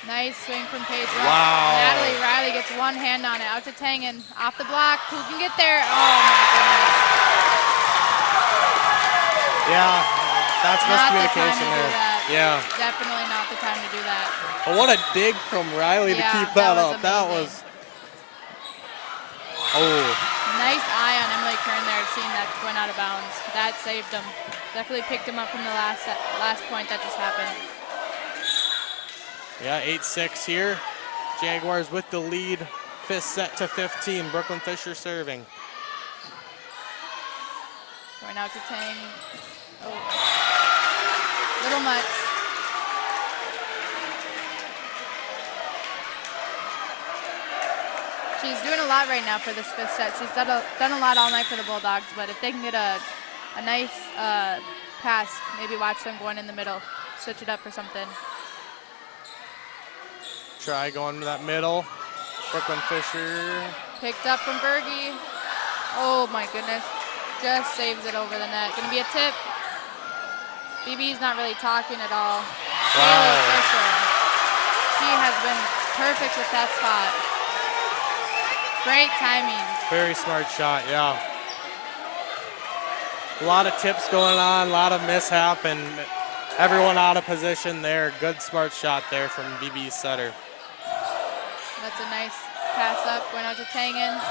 Nice swing from Paige. Wow. Natalie Riley gets one hand on it. Out to Tangen. Off the block. Who can get there? Oh, my goodness. Yeah, that's miscommunication there. Yeah. Definitely not the time to do that. But what a dig from Riley to keep that up. That was... Oh. Nice eye on Emily Kern there, seeing that went out of bounds. That saved him. Definitely picked him up from the last point that just happened. Yeah, 8-6 here. Jaguars with the lead. Fifth set to 15. Brooklyn Fisher serving. Going out to Tang. Oh. Little much. She's doing a lot right now for this fifth set. She's done a lot all night for the Bulldogs, but if they can get a nice pass, maybe watch them going in the middle, switch it up for something. Try going to that middle. Brooklyn Fisher. Picked up from Berge. Oh my goodness. Just saves it over the net. Gonna be a tip. BBE's not really talking at all. Wow. Haley Fisher. She has been perfect with that spot. Great timing. Very smart shot, yeah. A lot of tips going on, a lot of mishap, and everyone out of position there. Good smart shot there from BBE's setter. That's a nice pass up, going out to Tangen.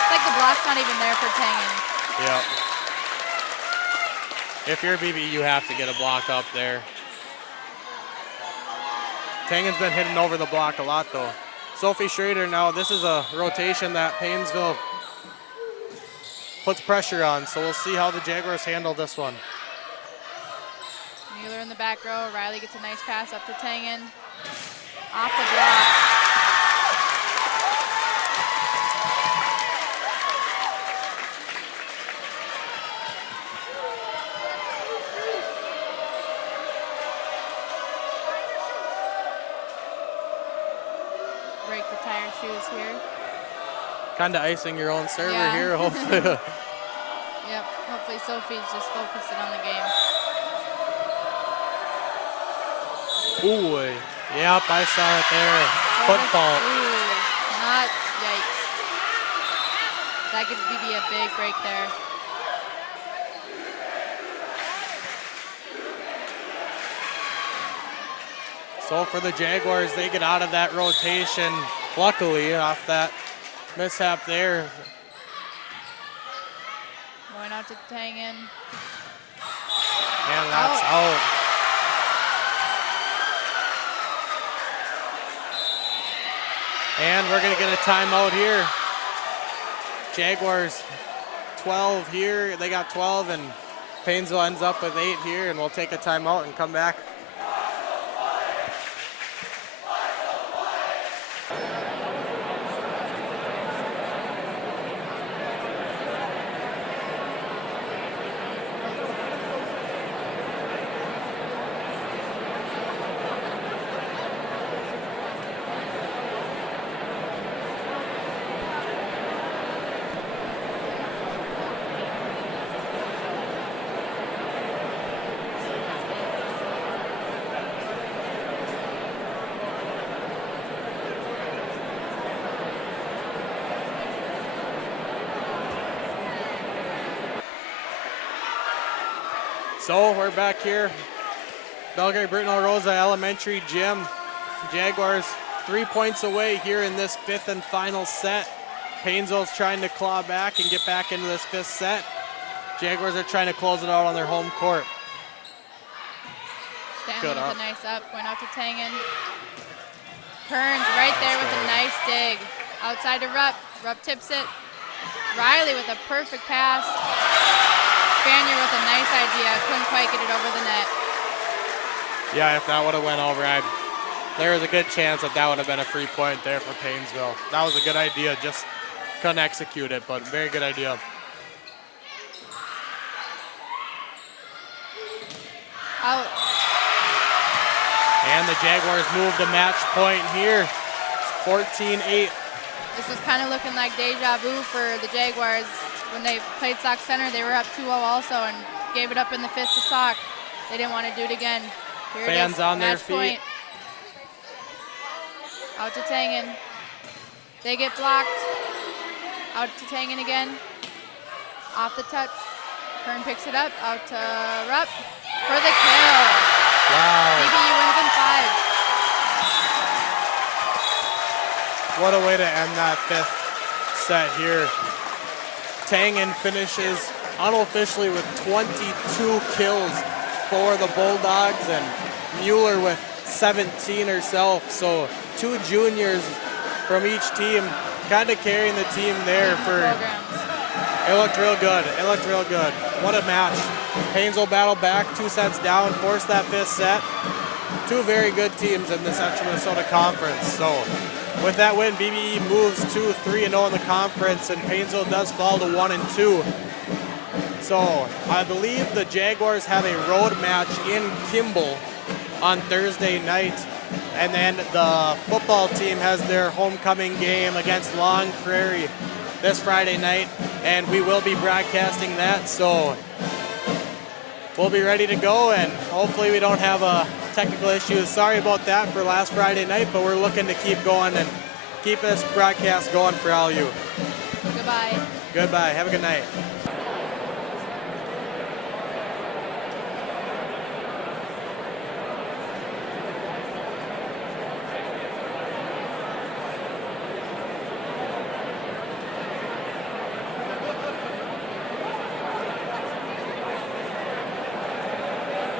It's like the block's not even there for Tangen. Yep. If you're BBE, you have to get a block up there. Tangen's been hitting over the block a lot, though. Sophie Schrader now, this is a rotation that Paynesville puts pressure on, so we'll see how the Jaguars handle this one. Mueller in the back row. Riley gets a nice pass up to Tangen. Off the block. Break the tire shoes here. Kind of icing your own server here, hopefully. Yep, hopefully Sophie's just focusing on the game. Ooh, yep, I saw it there. Foot fault. Ooh, not, yikes. That gives BBE a big break there. So for the Jaguars, they get out of that rotation, luckily, off that mishap there. Going out to Tangen. And that's out. And we're going to get a timeout here. Jaguars 12 here. They got 12, and Paynesville ends up with 8 here, and we'll take a timeout and come back. So we're back here. Belgrade Brittenell Rosa Elementary Gym. Jaguars 3 points away here in this fifth and final set. Paynesville's trying to claw back and get back into this fifth set. Jaguars are trying to close it out on their home court. Stanley Good with up. a nice up, going out to Tangen. Kearns right there with a nice dig. Outside to Rupp. Rupp tips it. Riley with a perfect pass. Spanier with a nice idea. Couldn't quite get it over the net. Yeah, if that would have went over, there was a good chance that would have been a free point there for Paynesville. That was a good idea, just couldn't execute it, but very good idea. Out. And the Jaguars moved to match point here. 14-8. This is kind of looking like deja vu for the Jaguars. When they played Sauk Center, they were up 2-0 also and gave it up in the fifth to Sauk. They didn't want to do it again. Here Fans it is, on their match feet. point. Out to Tangen. They get blocked. Out to Tangen again. Off the touch. Kern picks it up. Out to Rupp for the kill. Wow. BBE wins in 5. What a way to end that fifth set here. Tangen finishes unofficially with 22 kills for the Bulldogs and Mueller with 17 herself. So 2 juniors from each team kind of carrying the team there for. It looked real good. It looked real good. What a match. Paynesville battled back, 2 sets down, forced that fifth set. 2 very good teams in the Central Minnesota Conference. So with that win, BBE moves to 3-0 in the conference, and Paynesville does fall to 1-2. So I believe the Jaguars have a road match in Kimball on Thursday night, and then the football team has their homecoming game against Long Prairie this Friday night, and we will be broadcasting that. So we'll be ready to go, and hopefully we don't have a technical issue. Sorry about that for last Friday night, but we're looking to keep going and keep this broadcast going for all you. Goodbye. Goodbye. Have a good night.